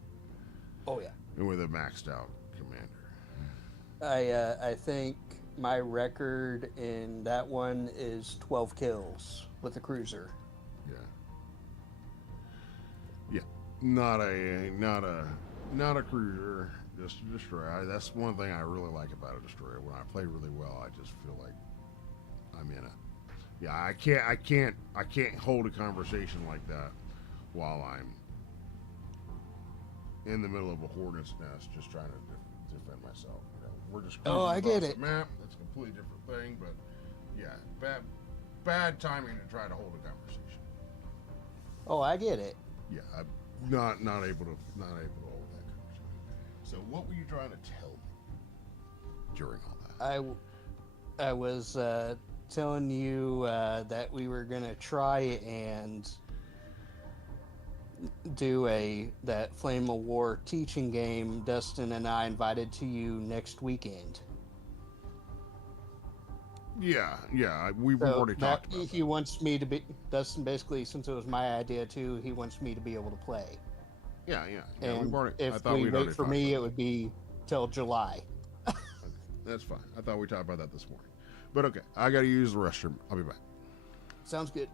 Oh yeah. And with a maxed out commander. I think my record in that one is 12 kills with the cruiser. Yeah. Not a cruiser, just a destroyer. That's one thing I really like about a destroyer. When I play really well, I just feel like I'm in it. Yeah, I can't hold a conversation like that while I'm in the middle of a hornet's nest just trying to defend myself. You know, we're just I get across it. the map. That's a completely different thing, but yeah, bad timing to try to hold a conversation. Oh, I get it. Yeah, I'm not able to hold that conversation. So, what were you trying to tell me during all that? I was telling you that we were gonna try and do that Flame of War teaching game. Dustin and I invited to you next weekend. Yeah, we've already talked about He wants me to be Dustin. Basically, since it was my idea too, he wants me to be able to play. Yeah. And We've already. if I thought we we'd wait already for talked me, about it would be till July. Okay, that's fine. I thought we talked about that this morning. But okay, I got to use the restroom. I'll be back. Sounds good.